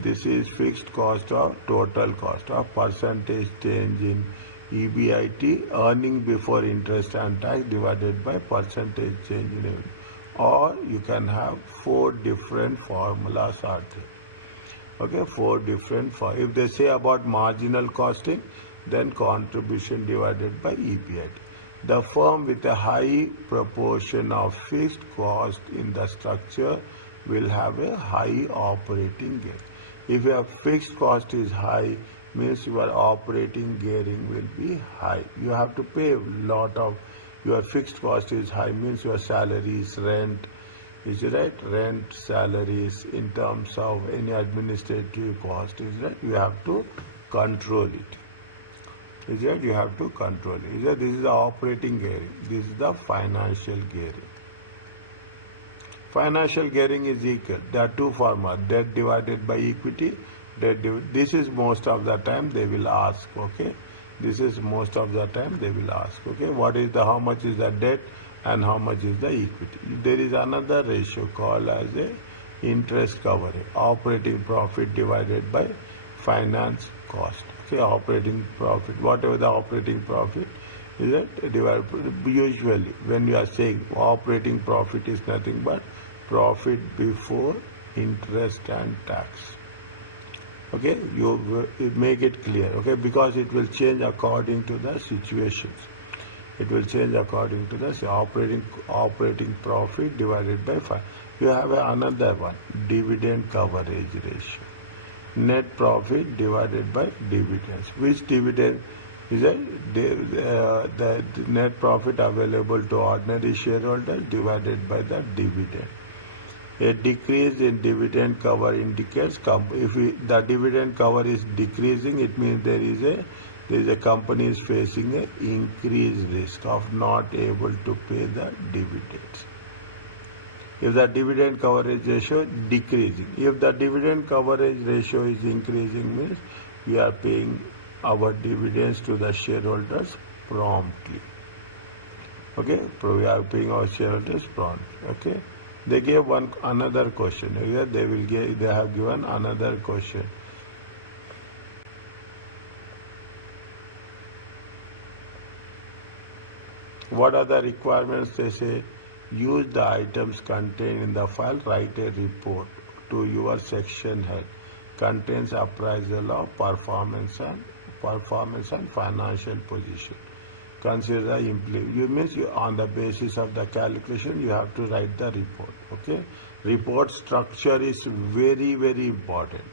This is fixed cost of total cost of percentage change in EBIT, earning before interest and tax divided by percentage change in revenue. Or you can have 4 different formulas are there. Okay, 4 different. If they say about marginal costing, then contribution divided by EBIT. The firm with a high proportion of fixed cost in the structure will have a high operating gain. If your fixed cost is high, means your operating gearing will be high. You have to pay a lot of, your fixed cost is high, means your salaries, rent, is it right? Rent, salaries, in terms of any administrative cost, is that you have to control it. Is that you have to control it. Is that this is the operating gearing. This is the financial gearing. Financial gearing is equal. There are 2 formulas, debt divided by equity. This is most of the time they will ask, okay? This is most of the time they will ask, okay? What is the, how much is the debt and how much is the equity? There is another ratio called as a interest coverage, operating profit divided by finance cost. Okay, operating profit, whatever the operating profit is that divided. Usually, when you are saying operating profit is nothing but profit before interest and tax. Okay, you make it clear. Okay, because it will change according to the situations. It will change according to the operating profit divided by 5. You have another one, dividend coverage ratio. Net profit divided by dividends. Which dividend is the net profit available to ordinary shareholders divided by the dividend. A decrease in dividend cover indicates if the dividend cover is decreasing, it means there is a company is facing an increased risk of not able to pay the dividends. If the dividend coverage ratio decreasing, if the dividend coverage ratio is increasing, means we are paying our dividends to the shareholders promptly. Okay, we are paying our shareholders promptly. Okay, they gave another question. Here they have given another question. What are the requirements? They say, use the items contained in the file, write a report to your section head. Contains appraisal of performance and financial position. Consider on the basis of the calculation, you have to write the report. Okay, report structure is very, very important.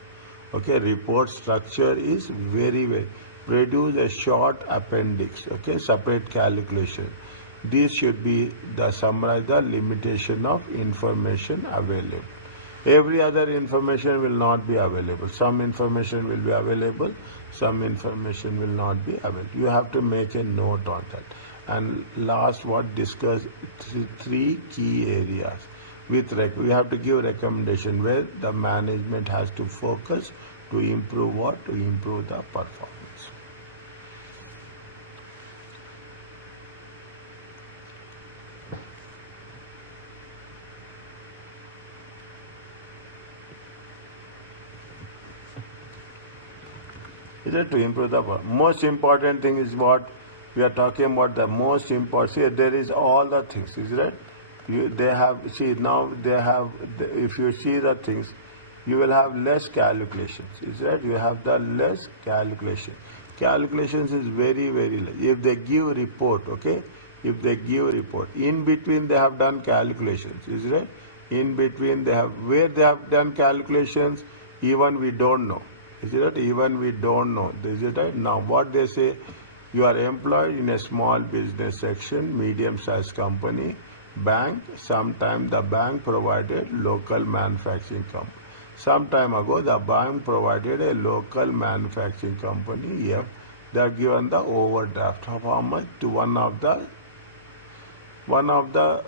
Okay, report structure is very. Produce a short appendix. Okay, separate calculation. This should be summarize the limitation of information available. Every other information will not be available. Some information will be available, some information will not be available. You have to make a note on that. And last, discuss three key areas. We have to give recommendation where the management has to focus to improve To improve the performance. Is it to improve the most important thing is what we are talking about? The most important. See, there is all the things. Is that if you see the things, you will have less calculations. Is that you have the less calculation. Calculations is very, very less. If they give report, okay. If they give report, in between they have done calculations. Is that in between where they have done calculations, even we don't know. Is it right? Even we don't know. Is it right? Now, what they say, you are employed in a small business section, medium-sized company, bank. Sometime the bank provided local manufacturing company. Some time ago, the bank provided a local manufacturing company. Here, they are given the overdraft of how much to one of the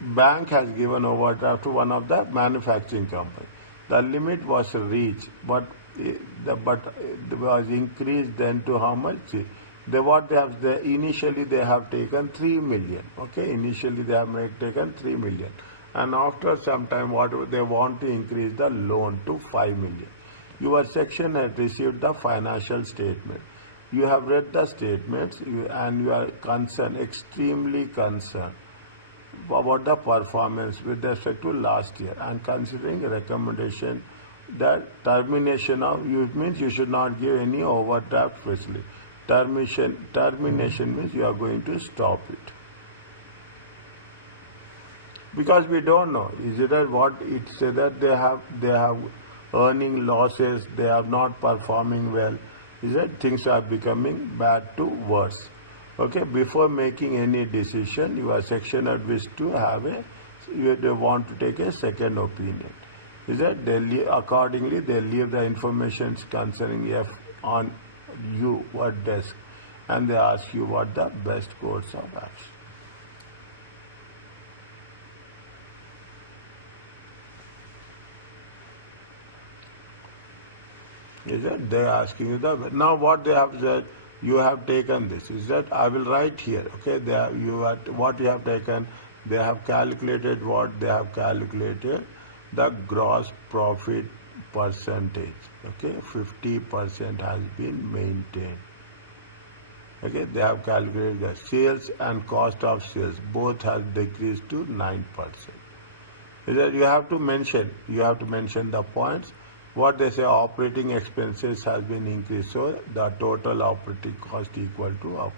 bank has given overdraft to one of the manufacturing company. The limit was reached, but it was increased then to how much? Initially they have taken 3 million. Okay, initially they have taken 3 million, and after some time, they want to increase the loan to 5 million. Your section has received the financial statement. You have read the statements and you are concerned, extremely concerned about the performance with respect to last year, and considering a recommendation that termination of means you should not give any overdraft facility. Termination means you are going to stop it, because we don't know. Is it that what it says that they have earning losses, they are not performing well? Is that things are becoming bad to worse? Okay, before making any decision, your section at wish to have they want to take a second opinion. Is that accordingly they leave the information concerning F on your desk, and they ask you what the best course of action. Is that they are asking you now what they have said? You have taken this. Is that I will write here? Okay, what you have taken. They have calculated what they have calculated. The gross profit percentage. Okay, 50% has been maintained. Okay, they have calculated the sales and cost of sales both have decreased to 9%. Is that you have to mention the points. What they say, operating expenses has been increased, so the total operating cost equal to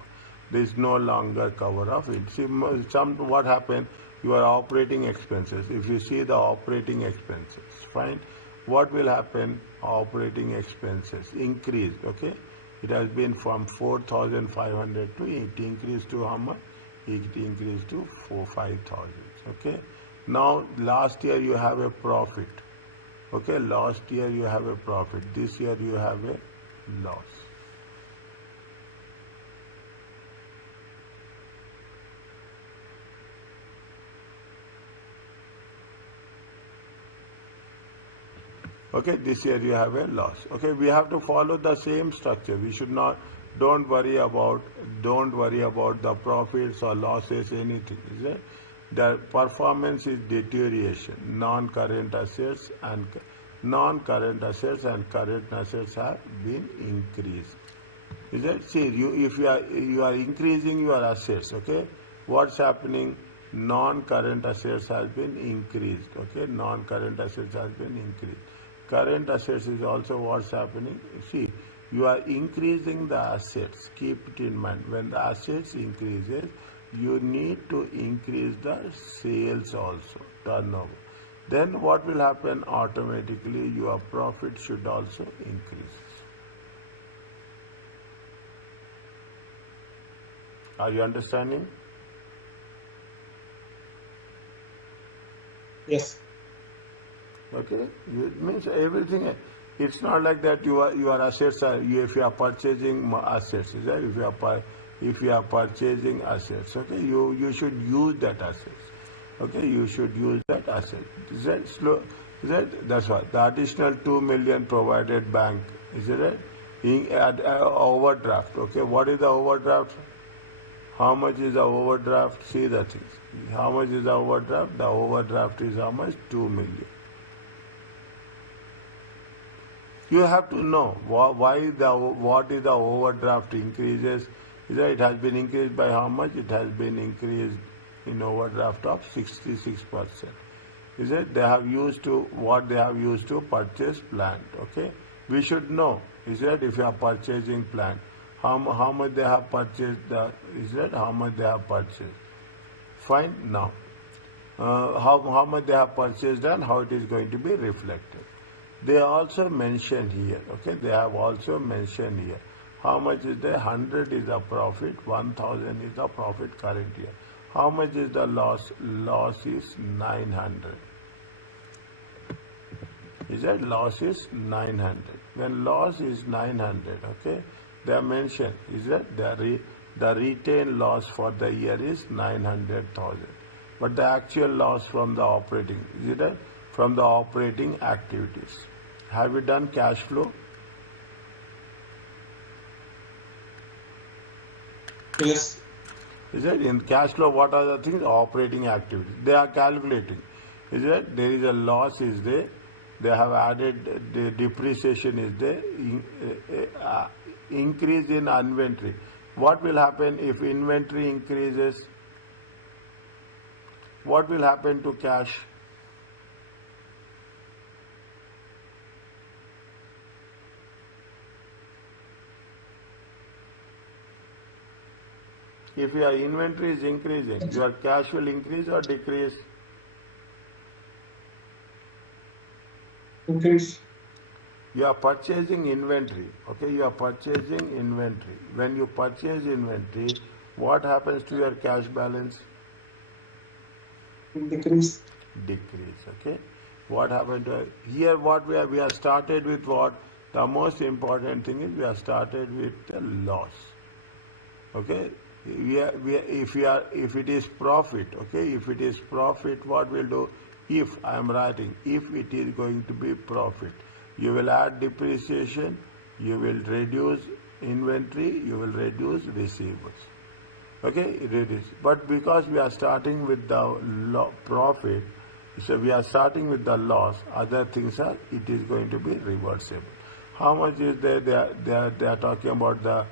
there is no longer cover of it. See, what happened? Your operating expenses. If you see the operating expenses, fine. What will happen? Operating expenses increased. Okay, it has been from 4,500 to it increased to how much? It increased to 5,000. Okay. Now last year you have a profit. Okay, last year you have a profit. This year you have a loss. Okay, this year you have a loss. Okay, we have to follow the same structure. We should not, don't worry about the profits or losses, anything. Is it? The performance is deterioration. Non-current assets and current assets have been increased. Is that? See, if you are increasing your assets, okay, what's happening? Non-current assets has been increased. Okay, non-current assets has been increased. Current assets is also what's happening. See, you are increasing the assets. Keep it in mind. When the assets increases, you need to increase the sales also, turnover. Then what will happen? Automatically your profit should also increase. Are you understanding? Yes. Okay, it means everything. It's not like that your assets are, if you are purchasing assets, is that? If you are purchasing assets, okay, you should use that assets. Okay, you should use that asset. Is that slow? Is that's what the additional 2 million provided bank, is it right? Overdraft. Okay, what is the overdraft? How much is the overdraft? See the things. How much is the overdraft? The overdraft is how much? 2 million. You have to know what is the overdraft increases. It has been increased by how much? It has been increased in overdraft of 66%. Is it? They have used to purchase plant. Okay, we should know. Is it? If you are purchasing plant, how much they have purchased? How much they have purchased? Fine. Now, how much they have purchased and how it is going to be reflected. They also mention here, okay, they have also mentioned here. How much is the 100 is the profit, 1000 is the profit current year. How much is the loss? Loss is 900. Is that loss is 900? When loss is 900, okay, they are mentioned, is that the retained loss for the year is 900,000. But the actual loss from the operating, is it right? From the operating activities. Have you done cash flow? Yes. Is it? In cash flow, what are the things? Operating activities. They are calculating. Is it? There is a loss is there. They have added the depreciation is there. Increase in inventory. What will happen if inventory increases? What will happen to cash? If your inventory is increasing, your cash will increase or decrease? Increase. You are purchasing inventory. Okay, you are purchasing inventory. When you purchase inventory, what happens to your cash balance? Decrease. Decrease. Okay. What happened to here? What we have started with what? The most important thing is we have started with the loss. Okay. If it is profit, okay, if it is profit, what we'll do? If I am writing, if it is going to be profit, you will add depreciation, you will reduce inventory, you will reduce receivables. Okay, reduce. But because we are starting with the profit, So we are starting with the loss. Other things are, it is going to be reversible. How much is there? They are talking about the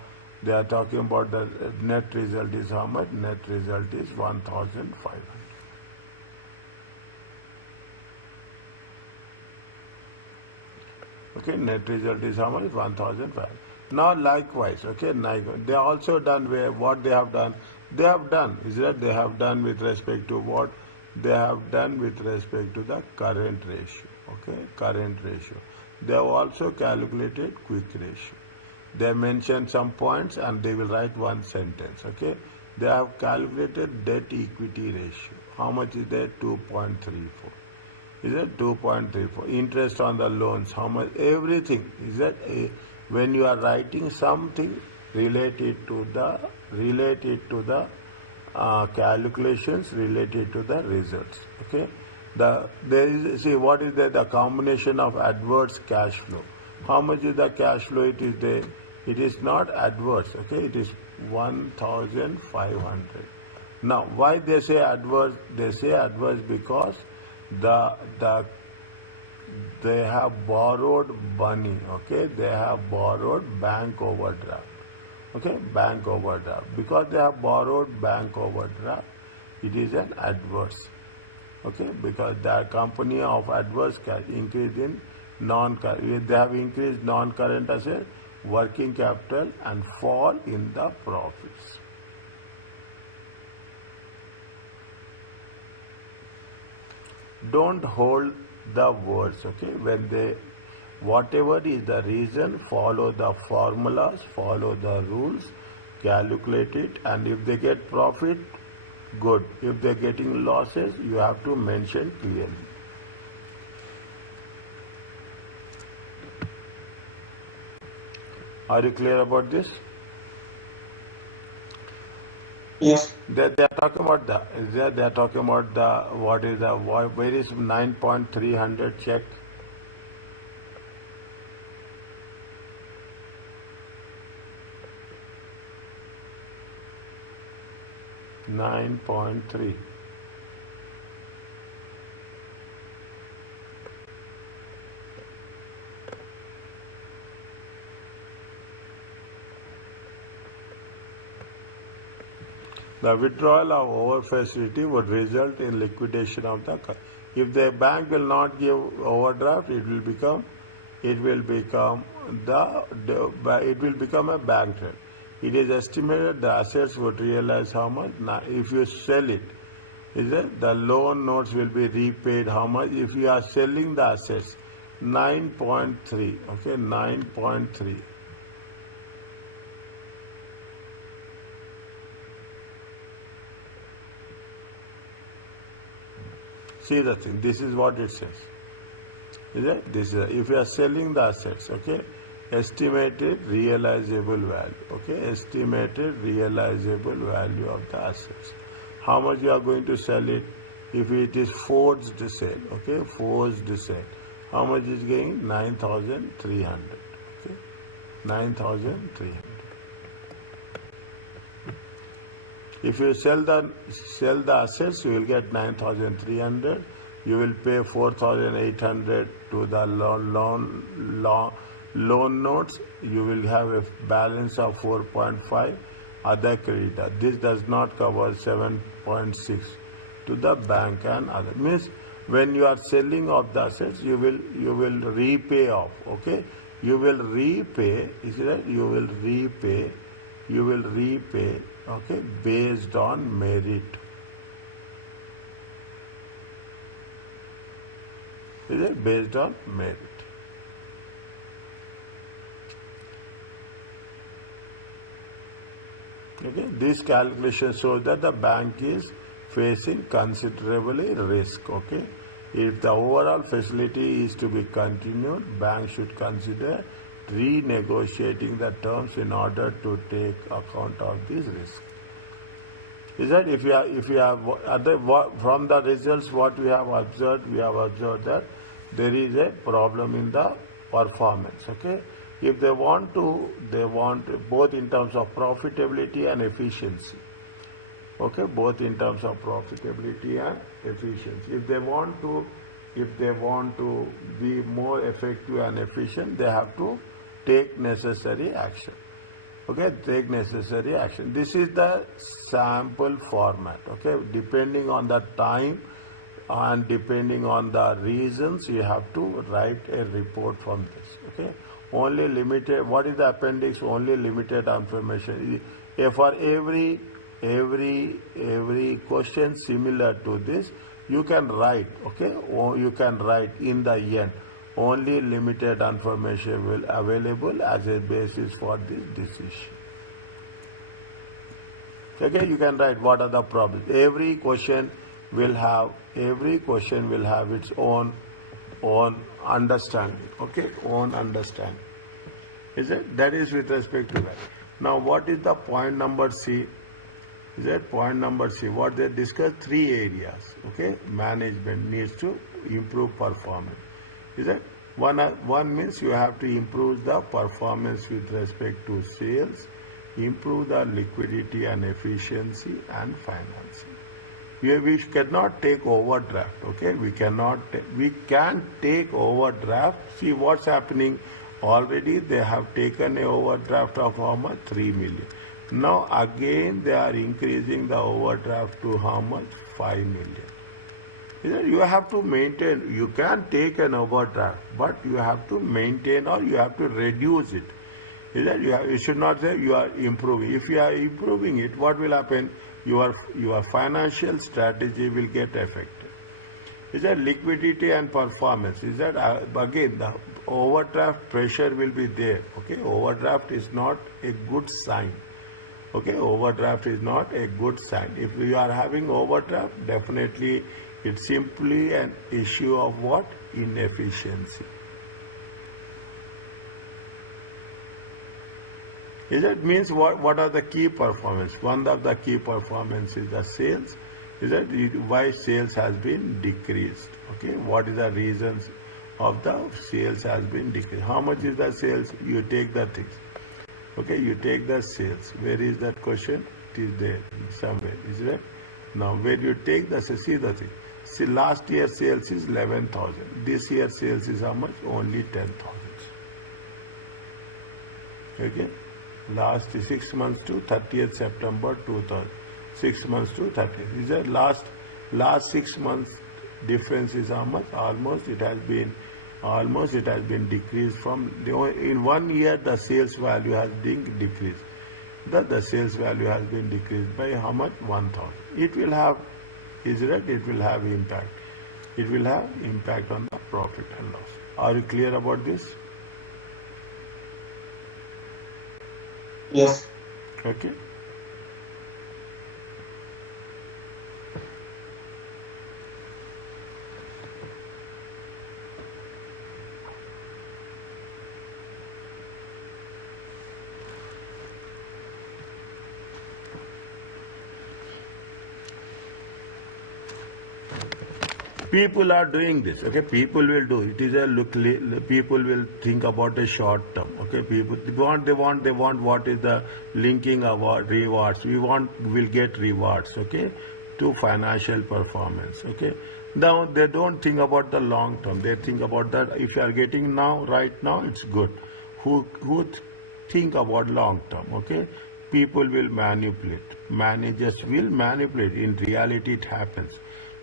net result is how much? Net result is 1,500. Okay, net result is how much? 1,500. Now likewise, okay, they are also done where what they have done. They have done, is that they have done with respect to what? They have done with respect to the current ratio, okay, current ratio. They have also calculated quick ratio. They mention some points and they will write one sentence, okay. They have calculated debt equity ratio. How much is there? 2.34. Is it 2.34? Interest on the loans, how much? Everything. Is that when you are writing something related to the calculations related to the results. Okay. There is, see what is there? The combination of adverse cash flow. How much is the cash flow? It is there. It is not adverse. Okay. It is 1,500. Now why they say adverse? They say adverse because they have borrowed money. Okay. They have borrowed bank overdraft. Okay, bank overdraft. Because they have borrowed bank overdraft, it is an adverse. Okay, because the company of adverse cash increase in non-current, they have increased non-current asset, working capital, and fall in the profits. Don't hold the words. Okay, when they whatever is the reason, follow the formulas, follow the rules, calculate it, and if they get profit, good. If they're getting losses, you have to mention clearly. Are you clear about this? Yes. They are talking about where is 9.300 check? 9.3. The withdrawal of over facility would result in liquidation of the. If the bank will not give overdraft, it will become a bank debt. It is estimated the assets would realize how much? Now, if you sell it, is it the loan notes will be repaid how much? If you are selling the assets, 9.3. Okay, 9.3. See the thing. This is what it says. Is it? This is if you are selling the assets. Okay. Estimated realizable value. Okay, estimated realizable value of the assets. How much you are going to sell it? If it is forced sale, okay, forced sale. How much is getting? 9,300. Okay, 9,300. If you sell the assets, you will get 9,300. You will pay 4,800 to the loan notes. You will have a balance of 4.5 other creditor. This does not cover 7.6 to the bank and other. Means when you are selling off the assets, you will repay off. Okay, you will repay. Is it? You will repay. Okay, based on merit. Is it based on merit? Okay, this calculation shows that the bank is facing considerably risk. Okay, if the overall facility is to be continued, bank should consider renegotiating the terms in order to take account of this risk. Is that if you have from the results what we have observed that there is a problem in the performance. Okay, if they want both in terms of profitability and efficiency. Okay, both in terms of profitability and efficiency. If they want to be more effective and efficient, they have to take necessary action. Okay, take necessary action. This is the sample format. Okay, depending on the time and depending on the reasons, you have to write a report from this. Okay, only limited. What is the appendix? Only limited information. For every question similar to this, you can write. Okay, or you can write in the end. Only limited information will available as a basis for this decision. Okay, you can write what are the problems. Every question will have its own understanding. Okay, own understanding. Is it? That is with respect to that. Now, what is the point number C? Is that point number C? What they discussed, 3 areas. Okay, management needs to improve performance. Is that one means you have to improve the performance with respect to sales, improve the liquidity and efficiency and financing. We cannot take overdraft. Okay, we can take overdraft. See what's happening. Already they have taken an overdraft of how much? 3 million. Now again they are increasing the overdraft to how much? 5 million. You have to maintain. You can take an overdraft, but you have to maintain or you have to reduce it. You should not say you are improving. If you are improving it, what will happen? Your financial strategy will get affected. Is that liquidity and performance? Is that again the overdraft pressure will be there? Okay, overdraft is not a good sign. Okay, overdraft is not a good sign. If you are having overdraft, definitely it's simply an issue of what? Inefficiency. Is that means what are the key performance? One of the key performance is the sales. Is that why sales has been decreased? Okay, what is the reasons of the sales has been decreased? How much is the sales? You take the things. Okay, you take the sales. Where is that question? It is there somewhere. Is it? Now, where you take the sales, see the thing. See, last year sales is 11,000. This year sales is how much? Only 10,000. Okay. Last 6 months to 30th September 2000. 6 months to 30th. Is that last 6 months difference is how much? Almost it has been decreased from in 1 year the sales value has been decreased. The sales value has been decreased by how much? 1,000. It will have, is it? It will have impact. It will have impact on the profit and loss. Are you clear about this? Yes. Okay. People are doing this. Okay, people will do it. Is a look. People will think about the short term. Okay, people they want what is the linking about rewards. Will get rewards. Okay, to financial performance. Okay, now they don't think about the long term. They think about that if you are getting right now, it's good. Who think about long term? Okay, people will manipulate. Managers will manipulate. In reality, it happens.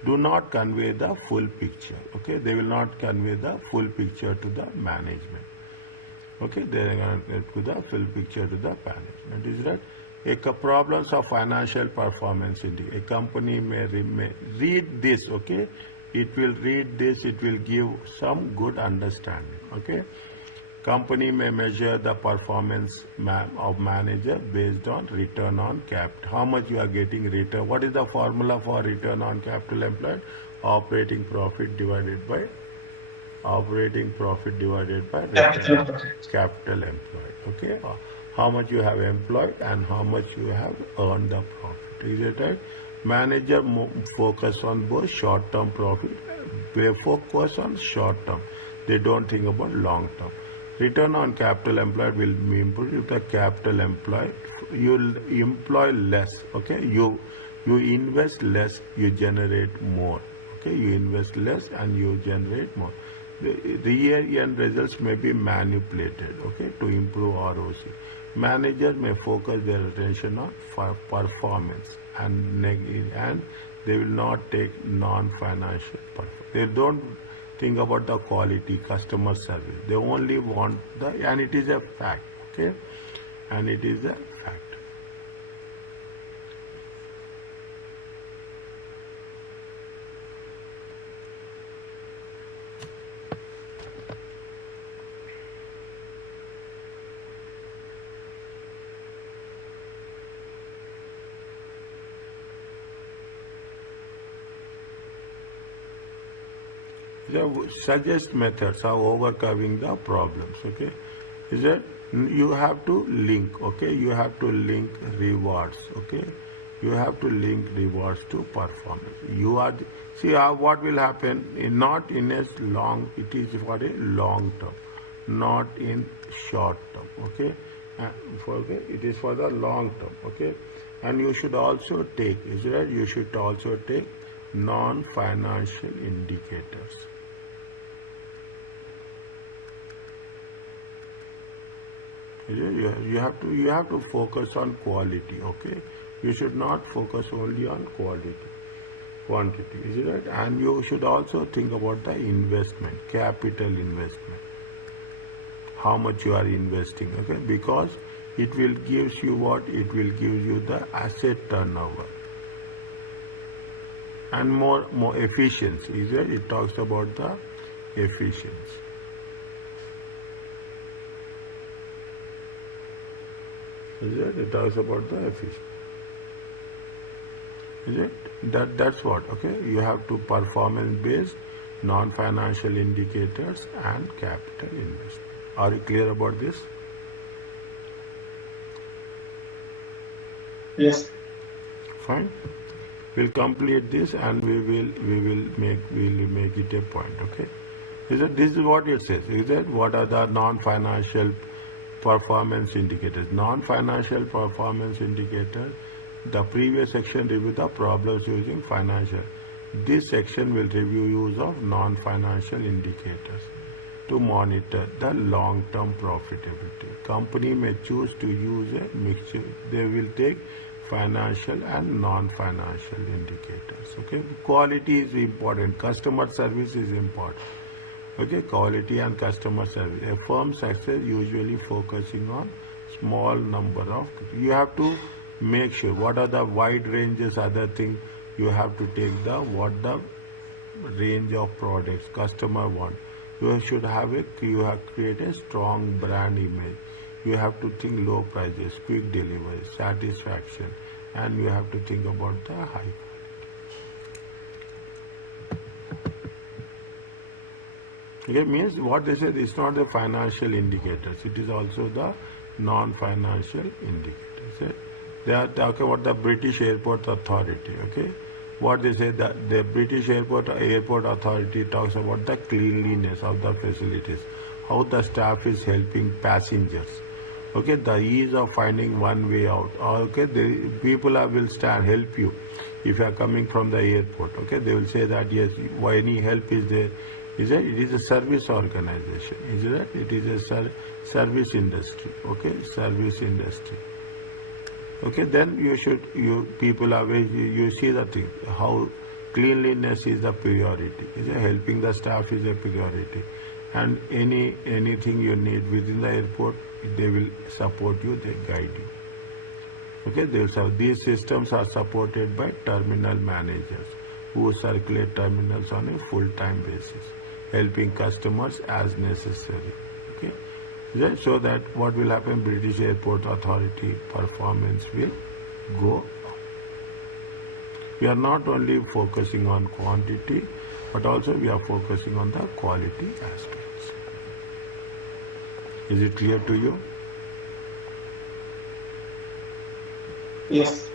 Do not convey the full picture. Okay, they will not convey the full picture to the management. Okay, they are going to give the full picture to the management. Is that problems of financial performance? Indeed, a company may read this. Okay, it will read this. It will give some good understanding. Okay. Company may measure the performance of manager based on return on capital. How much you are getting return? What is the formula for return on capital employed? Operating profit divided by return on capital employed. Okay. How much you have employed and how much you have earned the profit. Is it right? Manager focus on both short-term profit. They focus on short-term. They don't think about long-term. Return on capital employed will be improved if the capital employed, you'll employ less. Okay, you You invest less, you generate more. Okay, you invest less and you generate more. The year-end results may be manipulated, okay, to improve ROC. Managers may focus their attention on performance and they will not take non-financial performance. They don't think about the quality, customer service. They only want and it is a fact, okay, and it is a fact. Suggest methods of overcoming the problems, okay. Is that you have to link, okay, you have to link rewards, okay, you have to link rewards to performance. You are see what will happen not in a long, it is for a long term, not in short term, okay, it is for the long term, okay. And you should also take, is that you should also take non-financial indicators. You have to focus on quality, okay. You should not focus only on quantity, is it right? And you should also think about the investment, capital investment, how much you are investing, okay, because it will gives you what? It will give you the asset turnover and more efficiency, is it? It talks about the efficiency. Is it? It talks about the efficiency. Is it? That's what, okay? You have to performance-based, non-financial indicators and capital investment. Are you clear about this? Yes. Fine. We'll complete this and we will make it a point, okay? This is what it says. Is that what are the non-financial performance indicators? Non-financial performance indicator. The previous section reviewed the problems using financial. This section will review use of non-financial indicators to monitor the long-term profitability. Company may choose to use a mixture. They will take financial and non-financial indicators. Okay, quality is important. Customer service is important. Okay, quality and customer service. A firm's success usually focusing on small number of. You have to make sure what are the wide ranges, other things. You have to take what the range of products customer want. You should create a strong brand image. You have to think low prices, quick delivery, satisfaction, and you have to think about the high. Okay, means what they said is not the financial indicators, it is also the non-financial indicators. They are talking about the British Airport Authority, okay. What they say, that the British Airport Authority talks about the cleanliness of the facilities, how the staff is helping passengers, okay, the ease of finding one way out, okay, the people will help you if you are coming from the airport, okay, they will say that yes, why any help is there. It is a service organization, is it? It is a service industry, okay, service industry. Okay, then you see the thing, how cleanliness is the priority, is it? Helping the staff is a priority, and anything you need within the airport, they will support you, they guide you. Okay, these systems are supported by terminal managers who circulate terminals on a full-time basis, helping customers as necessary. Okay, so that what will happen, British Airport Authority performance will go up. We are not only focusing on quantity, but also we are focusing on the quality aspects. Is it clear to you? Yes.